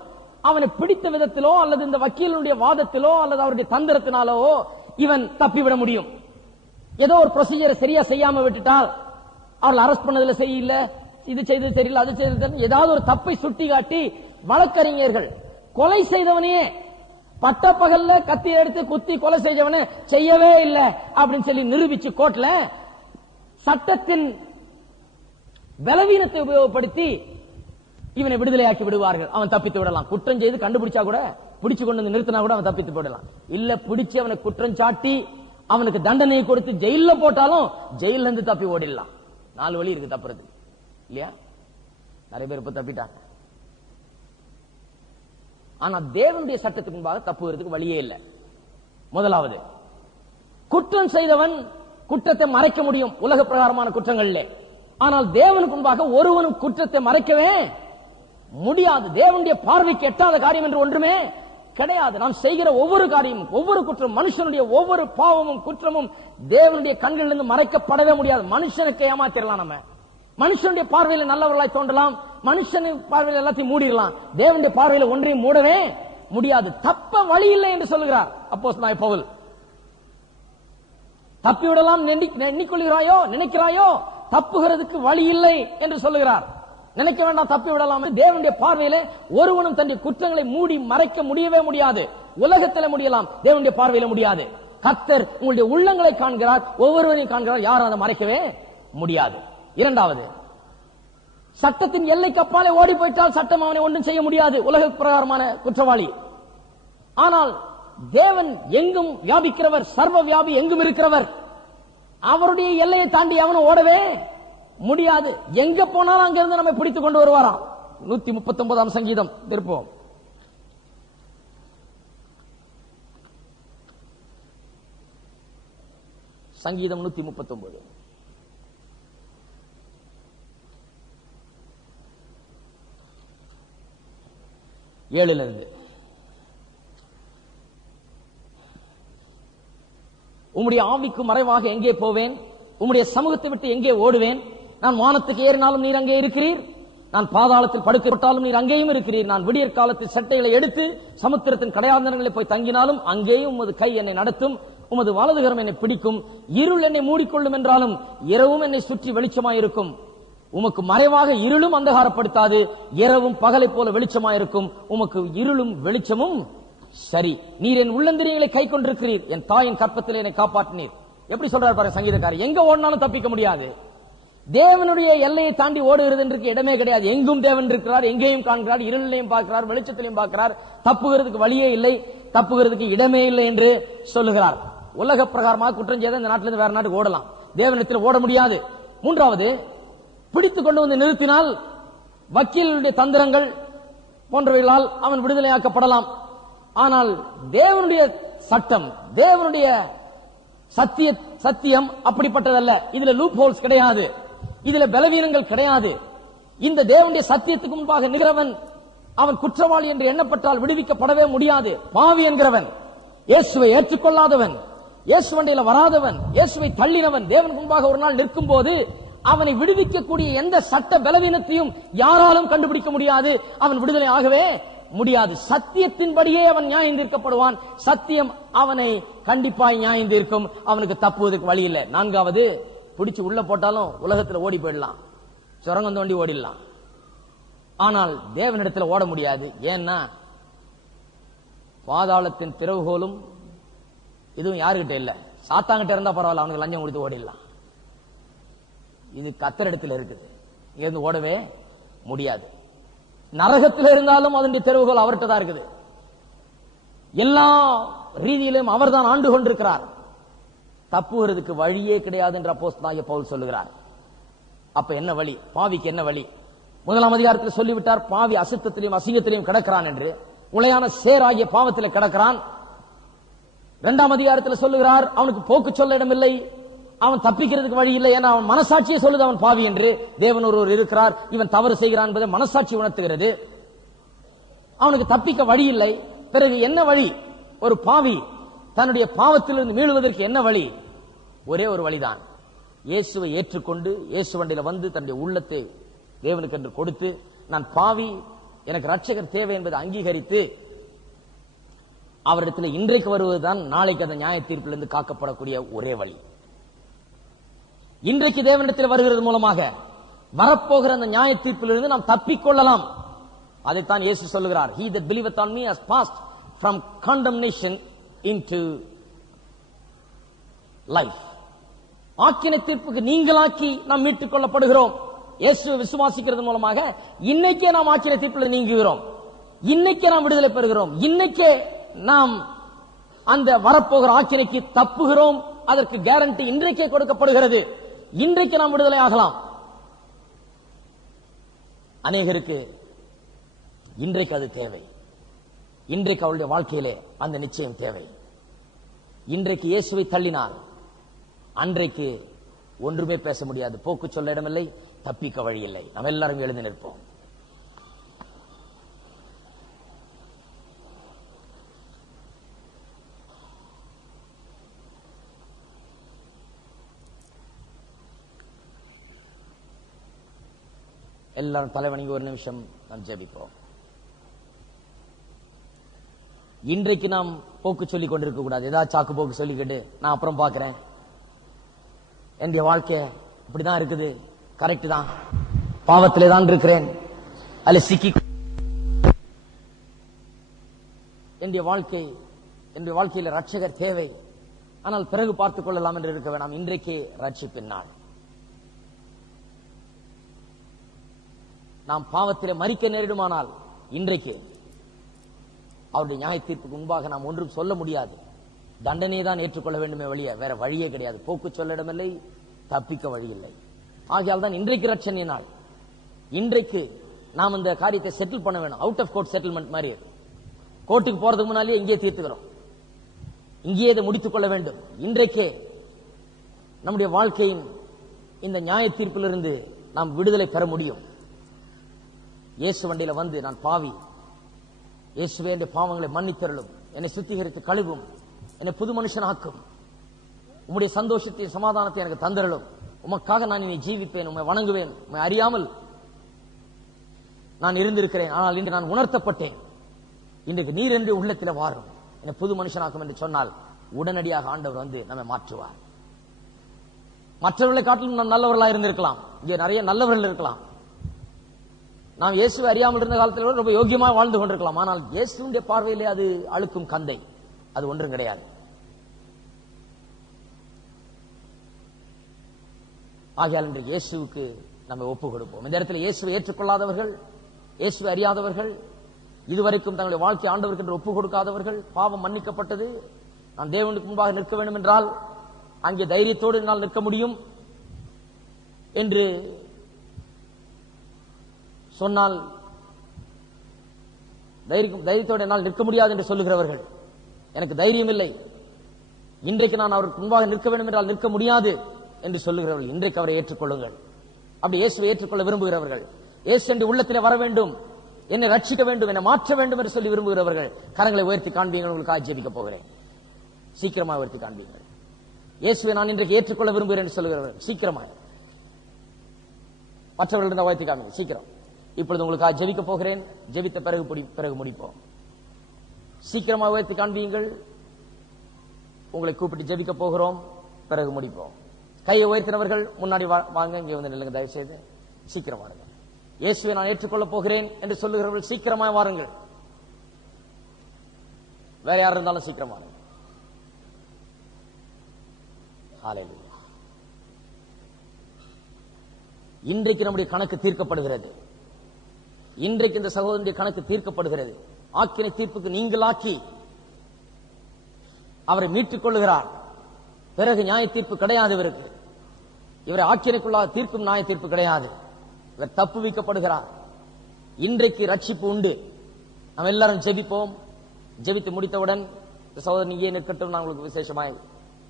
அவனை பிடித்த விதத்திலோ அல்லது இந்த வக்கீலுடைய வாதத்திலோ அல்லது அவருடைய தந்திரத்தினாலோ இவன் தப்பிவிட முடியும். ஏதோ ஒரு ப்ரொசீஜரை சரியா செய்யாம விட்டுட்டால், அவர்கள் அரெஸ்ட் பண்ணதுல சரியில்லை, இது செய்தது சரியில்லை, அது செய்தது, ஏதாவது ஒரு தப்பை சுட்டி காட்டி வழக்கறிஞர்கள் கொலை செய்தவனையே பட்டப்பகல்ல கத்தி எடுத்து குத்தி கொலை செய்தவனே செய்யவே இல்லை அப்படின்னு சொல்லி நிரூபிச்சு கோர்ட்ல சட்டத்தின் பலவீனத்தை உபயோகப்படுத்தி இவனை விடுதலையாக்கி விடுவார்கள். அவன் தப்பித்து விடலாம். குற்றம் செய்து கண்டுபிடிச்சா கூட, பிடிச்சு கொண்டு வந்து நிறுத்தினா கூட அவன் தப்பித்து விடலாம். இல்ல பிடிச்சு அவனை குற்றம் சாட்டி அவனுக்கு தண்டனையை கொடுத்து ஜெயில போட்டாலும் ஜெயில இருந்து தப்பி ஓடிடலாம். 4 வழி இருக்கு தப்புறது இல்லையா? நிறைய பேர் இப்ப தப்பிட்டாங்க. ஆனா தேவனுடைய சட்டத்துக்கு முன்பாக தப்புகிறதுக்கு வழியே இல்லை. முதலாவது, குற்றம் செய்தவன் குற்றத்தை மறைக்க முடியும் உலக பிரகாரமான குற்றங்களிலே. ஆனால் தேவனுக்கு முன்பாக ஒருவனும் குற்றத்தை மறைக்கவே முடியாது. தேவனுடைய பார்வைக்கு எட்டாத காரியம் என்று ஒன்றுமே கிடையாது. நாம் செய்கிற ஒவ்வொரு காரியமும், ஒவ்வொரு குற்றம், மனுஷனுடைய ஒவ்வொரு பாவமும் குற்றமும் தேவனுடைய கண்களிலிருந்து மறைக்கப்படவே முடியாது. மனுஷனுக்கு ஏமாத்திரலாம், நம்ம மனுஷனுடைய பார்வையில் நல்லவர்களாய் தோன்றலாம், மனுஷனின் பார்வையில் எல்லாத்தையும் மூடிடலாம். தேவனுடைய பார்வையில் ஒன்றையும் மூடவே முடியாது. தப்ப வழி இல்லை என்று சொல்லுகிறார் அப்போஸ்தலனாகிய பவுல். தப்பிவிடலாம் எண்ணிக்கொள்கிறாயோ, நினைக்கிறாயோ, தப்புகிறதுக்கு வழி இல்லை என்று சொல்லுகிறார். நினைக்க வேண்டாம் தப்பி விடலாம். தேவனுடைய பார்வையிலே ஒருவனும் தன்னுடைய குற்றங்களை மூடி மறைக்க முடியவே முடியாது. உலகத்தில் முடியலாம், தேவனுடைய பார்வையில முடியாது. கர்த்தர் உங்களுடைய உள்ளங்களை காண்கிறார், ஒவ்வொருவரையும் காண்கிறார். யாரும் அதை மறைக்கவே முடியாது. இரண்டாவது, சட்டத்தின் எல்லைக்கு அப்பாலே ஓடி போயிட்டால் சட்டம் அவனை ஒன்றும் செய்ய முடியாது, உலக பிரகாரமான குற்றவாளி. ஆனால் தேவன் எங்கும் வியாபிக்கிறவர், சர்வ வியாபி, எங்கும் இருக்கிறவர். அவருடைய எல்லையை தாண்டி அவனும் ஓடவே முடியாது. எங்க போனாலும் அங்கிருந்து நம்மை பிடித்துக் கொண்டு வருவாராம். 139ஆம் சங்கீதம் திருப்போம். சங்கீதம் 139. ஏழுல இருந்து. உம்முடைய ஆவிக்கு மறைவாக எங்கே போவேன்? உம்முடைய சமூகத்தை விட்டு எங்கே ஓடுவேன்? நான் வானத்துக்கு ஏறினாலும் நீர் அங்கே இருக்கிறீர், நான் பாதாளத்தில் படுக்கப்பட்டாலும் நீர் அங்கேயும் இருக்கிறீர். நான் விடியற் காலத்தில் சட்டைகளை எடுத்து சமுத்திரத்தின் கடையாந்தரங்களில் போய் தங்கினாலும் அங்கேயும் உமது கை என்னை நடத்தும், உமது வலதுகரம் என்னை பிடிக்கும். இருள் என்னை மூடிக்கொள்ளும் என்றாலும் இரவும் என்னை சுற்றி வெளிச்சமாயிருக்கும். உமக்கு மறைவாக இருளும் அந்தகாரப்படுத்தாது, இரவும் பகலை போல வெளிச்சமாயிருக்கும். உமக்கு இருளும் வெளிச்சமும் சரி. நீர் என் உள்ளந்திரியங்களை கை கொண்டிருக்கிறீர், என் தாயின் கற்பத்தில் என்னை காப்பாற்றினீர். எப்படி சொல்றாரு பாருங்க சங்கீதக்காரர். எங்க ஓடினாலும் தப்பிக்க முடியாது. தேவனுடைய எல்லையை தாண்டி ஓடுகிறது என்று இடமே கிடையாது. எங்கும் தேவன் இருக்கிறார், எங்கேயும் காண்கிறார், இருளிலையும் பார்க்கிறார், வெளிச்சத்திலையும் பார்க்கிறார். தப்புகிறதுக்கு வழியே இல்லை, தப்புகிறதுக்கு இடமே இல்லை என்று சொல்லுகிறார். உலக பிரகாரமாக குற்றம் செய்த இந்த நாட்டிலிருந்து வேற நாட்டுக்கு ஓடலாம், தேவனிடத்தில் ஓட முடியாது. மூன்றாவது, பிடித்துக் கொண்டு வந்து நிறுத்தினால் வக்கீலுடைய தந்திரங்கள் போன்றவைகளால் அவன் விடுதலையாக்கப்படலாம். ஆனால் தேவனுடைய சட்டம், தேவனுடைய சத்தியம் அப்படிப்பட்டதல்ல. இதுல லூப் ஹோல்ஸ் கிடையாது, இதுல பலவீனங்கள் கிடையாது. இந்த தேவனுடைய சத்தியத்துக்கு முன்பாக நிற்கிறவன் அவன் குற்றவாளி என்று எண்ணப்பட்டால் விடுவிக்கப்படவே முடியாது. பாவி என்கிறவன், இயேசுவை ஏற்றுக்கொள்ளாதவன், இயேசுவண்டையில வராதவன், இயேசுவை தள்ளினவன் தேவன் முன்பாக ஒரு நாள் நிற்கும் போது அவனை விடுவிக்கக்கூடிய எந்த சட்ட பலவீனத்தையும் யாராலும் கண்டுபிடிக்க முடியாது. அவன் விடுதலை ஆகவே முடியாது. சத்தியத்தின்படியே அவன் நியாயம் தீர்க்கப்படுவான். சத்தியம் அவனை கண்டிப்பாய் நியாயம் தீர்க்கும். அவனுக்கு தப்புவதற்கு வழி இல்லை. நான்காவது, பிடிச்சு உள்ள போட்டாலும் உலகத்தில் ஓடி போயிடலாம், சுரங்கம் தோண்டி ஓடிடலாம். ஆனால் தேவனிடத்தில் ஓட முடியாது. ஏன்னா பாதாளத்தின் திறவுகோலும் இதுவும் யாருகிட்ட இல்ல. சாத்தாங்கிட்ட இருந்தா பரவாயில்ல, அவனுக்கு லஞ்சம் கொடுத்து ஓடிடலாம். இது கர்த்தரிடத்தில் இருக்குது, இங்கிருந்து ஓடவே முடியாது. நரகத்தில் இருந்தாலும் அதனுடைய தெருவுகள் அவர்கிட்ட தான் இருக்குது. எல்லா ரீதியிலும் அவர் தான் ஆண்டு கொண்டிருக்கிறார். தப்புகிறதுக்கு வழியே கிடையாது என்று அப்போஸ்தலனாகிய பவுல் சொல்லுகிறார். அப்ப என்ன வழி? பாவிக்கு என்ன வழி? 1ஆம் அதிகாரத்தில் சொல்லிவிட்டார், பாவி அசுத்தத்திலையும் அசிங்கத்திலையும் கிடக்கிறான் என்று. உளையான சேராகிய பாவத்தில் கிடக்கிறான். 2ஆம் அதிகாரத்தில் சொல்லுகிறார், அவனுக்கு போக்கு சொல்ல இடமில்லை, அவன் தப்பிக்கிறதுக்கு வழி இல்லை. ஏன்னா அவன் மனசாட்சியை சொல்லுது அவன் பாவி என்று. தேவன் ஒருவர் இருக்கிறார், இவன் தவறு செய்கிறான் என்பதை மனசாட்சி உணர்த்துகிறது. அவனுக்கு தப்பிக்க வழி இல்லை. பிறகு என்ன வழி? ஒரு பாவி தன்னுடைய பாவத்திலிருந்து மீளுவதற்கு என்ன வழி? ஒரே ஒரு வழிதான், இயேசுவை ஏற்றுக்கொண்டு இயேசுவண்டையில வந்து தன்னுடைய உள்ளத்தை தேவனுக்கு என்று கொடுத்து, நான் பாவி, எனக்கு ரட்சகர் தேவை என்பதை அங்கீகரித்து அவரிடத்தில் இன்றைக்கு வருவதுதான் நாளைக்கு அந்த நியாய தீர்ப்பிலிருந்து காக்கப்படக்கூடிய ஒரே வழி. இன்றைக்கு தேவனிடத்தில் வருகிறது மூலமாக வரப்போகிற அந்த நியாய தீர்ப்பிலிருந்து நாம் தப்பிக்கொள்ளலாம். அதைத்தான் இயேசு சொல்லுகிறார், he that believeth on me has passed from condemnation into life. ஆக்கினை தீர்ப்புக்கு நீங்களாக்கி நாம் மீட்டுக் கொள்ளப்படுகிறோம். இயேசு விசுவாசிக்கிறது மூலமாக இன்னைக்கே நாம் ஆக்கினை தீர்ப்பில் நீங்குகிறோம், இன்னைக்கே நாம் விடுதலை பெறுகிறோம், இன்னைக்கே நாம் அந்த வரப்போகிற ஆக்கினைக்கு தப்புகிறோம். அதற்கு கேரண்டி இன்றைக்கே கொடுக்கப்படுகிறது. இன்றைக்கு நாம் விடுதலை ஆகலாம். அநேகருக்கு இன்றைக்கு அது தேவை. இன்றைக்கு அவளுடைய வாழ்க்கையிலே அந்த நிச்சயம் தேவை. இன்றைக்கு இயேசுவை தள்ளினால் அன்றைக்கு ஒன்றுமே பேச முடியாது, போக்கு சொல்ல இடமில்லை, தப்பிக்க வழி இல்லை. நாம் எல்லாரும் எழுதி நிற்போம். எல்லாரும் தலைவணிக்கு ஒரு நிமிஷம் நாம் ஜெபிப்போம். இன்றைக்கு நாம் போக்கு சொல்லிக் கொண்டிருக்க கூடாது. ஏதாவது சாக்கு போக்கு சொல்லிக்கிட்டு நான் அப்புறம் பார்க்கிறேன், என்னுடைய வாழ்க்கை இப்படிதான் இருக்குது, கரெக்ட் தான், பாவத்திலே தான் இருக்கிறேன், அதில் சிக்கி என்னுடைய வாழ்க்கையில் ரட்சகர் தேவை, ஆனால் பிறகு பார்த்துக் கொள்ளலாம் என்று இருக்க வேண்டாம். இன்றைக்கே ரட்சிப்பின் நாள். நாம் பாவத்திலே மரிக்க நேரிடுமானால் இன்றைக்கு அவருடைய நியாய தீர்ப்புக்கு முன்பாக நாம் ஒன்றும் சொல்ல முடியாது. தண்டனையை தான் ஏற்றுக்கொள்ள வேண்டுமே வழிய வேற வழியே கிடையாது. போக்கு சொல்ல இடமில்லை, தப்பிக்க வழி இல்லை. ஆகையால் தான் இன்றைக்கு ரட்சணை நாள். இன்றைக்கு நாம் இந்த காரியத்தை செட்டில் பண்ண வேணும். அவுட் ஆஃப் கோர்ட் செட்டில்மெண்ட் மாதிரி. கோர்ட்டுக்கு போறதுக்கு முன்னாலே இங்கே தீர்த்துக்கிறோம், இங்கேயே இதை முடித்துக் கொள்ள வேண்டும். இன்றைக்கே நம்முடைய வாழ்க்கையின் இந்த நியாய தீர்ப்பிலிருந்து நாம் விடுதலை பெற முடியும். இயேசு வண்டியில வந்து, நான் பாவி, இயேசுவே என்னுடைய பாவங்களை மன்னித்தருளும், என்னை சுத்திகரித்து கழுவும், என்னை புது மனுஷனாக்கும், உம்முடைய சந்தோஷத்தை சமாதானத்தை எனக்கு தந்தருளும், உமக்காக நான் இனி ஜீவிப்பேன், உம்மை வணங்குவேன், உம்மை அறியாமல் நான் இருந்திருக்கிறேன், ஆனால் இன்று நான் உணர்த்தப்பட்டேன், இன்றைக்கு நீர் என்று உள்ளத்தில் வாரும், என்னை புது மனுஷனாக்கும் என்று சொன்னால் உடனடியாக ஆண்டவர் வந்து நம்மை மாற்றுவார். மற்றவர்களை காட்டிலும் நாம் நல்லவர்களாக இருந்திருக்கலாம், இங்கே நிறைய நல்லவர்கள் இருக்கலாம். நாம் இயேசுவை அறியாமல் இருந்த காலத்தில் ரொம்ப யோகியமாக வாழ்ந்து கொண்டிருக்கலாம். ஆனால் இயேசுடைய பார்வையிலே அது அழுக்கும் கந்தை, அது ஒன்றும் கிடையாது. ஆகையால் இன்று இயேசுவுக்கு நம்ம ஒப்பு கொடுப்போம். இந்த இடத்துல இயேசுவை ஏற்றுக்கொள்ளாதவர்கள், இயேசுவை அறியாதவர்கள், இதுவரைக்கும் தங்களுடைய வாழ்க்கை ஆண்டவருக்கு என்று ஒப்பு கொடுக்காதவர்கள், பாவம் மன்னிக்கப்பட்டது, நான் தேவனுக்கு முன்பாக நிற்க வேண்டும் என்றால் அங்கே தைரியத்தோடு என்னால் நிற்க முடியும் என்று சொன்னால், தைரியத்தோடு என்னால் நிற்க முடியாது என்று சொல்லுகிறவர்கள், எனக்கு தைரியம் இல்லை, இன்றைக்கு நான் அவருக்கு முன்பாக நிற்க வேண்டும் என்றால் நிற்க முடியாது என்று சொல்லுகிறவர்கள், இன்றைக்கு அவரை ஏற்றுக்கொள்ளுங்கள். அப்படி இயேசுவை ஏற்றுக்கொள்ள விரும்புகிறவர்கள், இயேசு என்று உள்ளத்திலே வர வேண்டும், என்னை ரட்சிக்க வேண்டும், என்னை மாற்ற வேண்டும் என்று சொல்லி விரும்புகிறவர்கள் கரங்களை உயர்த்தி காண்பீங்கள். உங்களுக்கு ஜெபிக்க போகிறேன். சீக்கிரமாக உயர்த்தி காண்பீங்கள். இயேசுவை நான் இன்றைக்கு ஏற்றுக்கொள்ள விரும்புகிறேன் என்று சொல்லுகிறவர்கள் சீக்கிரமாக, மற்றவர்கள் உயர்த்தி காண்பீங்க சீக்கிரம். இப்பொழுது உங்களுக்காக ஜெபிக்க போகிறேன். ஜெபித்த பிறகு முடிப்போம். சீக்கிரமாக உயர்த்தி காண்பீங்கள். உங்களை கூப்பிட்டு ஜெபிக்க போகிறோம், பிறகு முடிப்போம். கையை உயர்த்தினவர்கள் முன்னாடி வாங்க, இங்கே வந்து நில்லுங்க தயவு செய்து. சீக்கிரம் வாருங்க. இயேசுவை நான் ஏற்றுக்கொள்ளப் போகிறேன் என்று சொல்லுகிறவர்கள் சீக்கிரமாக வாருங்கள். வேற யார் இருந்தாலும் சீக்கிரம் வாருங்கள். ஹல்லேலூயா. இன்றைக்கு நம்முடைய கணக்கு தீர்க்கப்படுகிறது. இன்றைக்கு இந்த சகோதரனுடைய கணக்கு தீர்க்கப்படுகிறது. ஆக்கினை தீர்ப்புக்கு நீங்களாக்கி அவரை மீட்டுக் கொள்ளுகிறார். பிறகு நியாய தீர்ப்பு கிடையாது. இவரை ஆக்கினைக்குள்ளாக தீர்க்கும் நியாய தீர்ப்பு கிடையாது. இவர் தப்பு வைக்கப்படுகிறார். இன்றைக்கு ரட்சிப்பு உண்டு. நாம் எல்லாரும் ஜெபிப்போம். ஜெபித்து முடித்தவுடன் சகோதரன் இங்கே நிற்கட்டும், நான் உங்களுக்கு விசேஷமாய்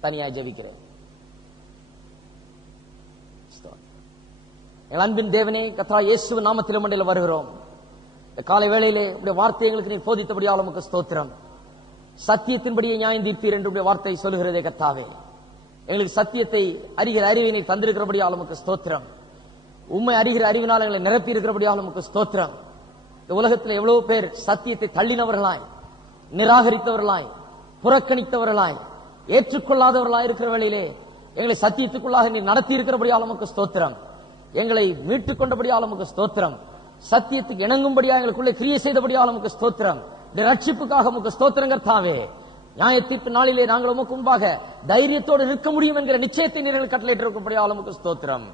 தனியாய் ஜெபிக்கிறேன். எங்கள் அன்பின் தேவனே, கர்த்தராகிய இயேசுவின் நாமத்திலே மண்டையில் வருகிறோம். காலை வேளையிலே உடைய வார்த்தை எங்களுக்கு நீர் போதித்தபடியால் உமக்கு ஸ்தோத்திரம். சத்தியத்தின்படியே நியாயம் தீர்ப்பீர் என்று உடைய வார்த்தை சொல்லுகிறதே கர்த்தாவே. எங்களுக்கு சத்தியத்தை அறிகிற அறிவை நீர் தந்திருக்கிறபடியால் உமக்கு ஸ்தோத்திரம். உண்மை அறிகிற அறிவினால் எங்களை நிரப்பி இருக்கிறபடியால் உமக்கு ஸ்தோத்திரம். இந்த உலகத்தில் எவ்வளவு பேர் சத்தியத்தை தள்ளினவர்களாய், நிராகரித்தவர்களாய், புறக்கணித்தவர்களாய், ஏற்றுக்கொள்ளாதவர்களாய் இருக்கிற வேளையிலே எங்களை சத்தியத்துக்குள்ளாக நீர் நடத்தி இருக்கிறபடியால் உமக்கு ஸ்தோத்திரம். எங்களை மீட்டுக் கொண்டபடியால் உமக்கு ஸ்தோத்திரம். சத்தியத்துக்கு இணங்கும்படியாக எங்களுக்குள்ளே கிரியை செய்தபடியால் உமக்கு ஸ்தோத்திரம். இந்த ரட்சிப்புக்காக உமக்கு ஸ்தோத்திரம் கர்த்தாவே. நியாய தீர்ப்பு நாளிலே நாங்கள் உமக்கு முன்பாக தைரியத்தோடு நிற்க முடியும் என்கிற நிச்சயத்தை நீர்கள் கட்டளையிட்டிருக்கும்படியால் உமக்கு ஸ்தோத்திரம்.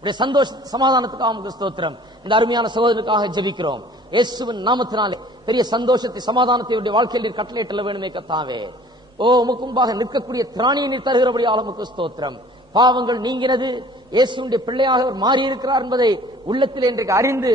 உடைய சந்தோஷ சமாதானத்துக்காக உமக்கு ஸ்தோத்திரம். இந்த அருமையான சகோதரனுக்காக ஜெபிக்கிறோம். இயேசுவின் நாமத்தினாலே பெரிய சந்தோஷத்தை சமாதானத்தை உடைய வாழ்க்கையில் நீர் கட்டளையிட்டல வேண்டுமே கர்த்தாவே. ஓ, உமக்கு முன்பாக நிற்கக்கூடிய திராணியை நீர் தருகிறபடியால் உமக்கு ஸ்தோத்திரம். பாவங்கள் நீங்கினது, இயேசுவின் பிள்ளையாக மாறி இருக்கிறார் என்பதை உள்ளத்தில் இன்றைக்கு அறிந்து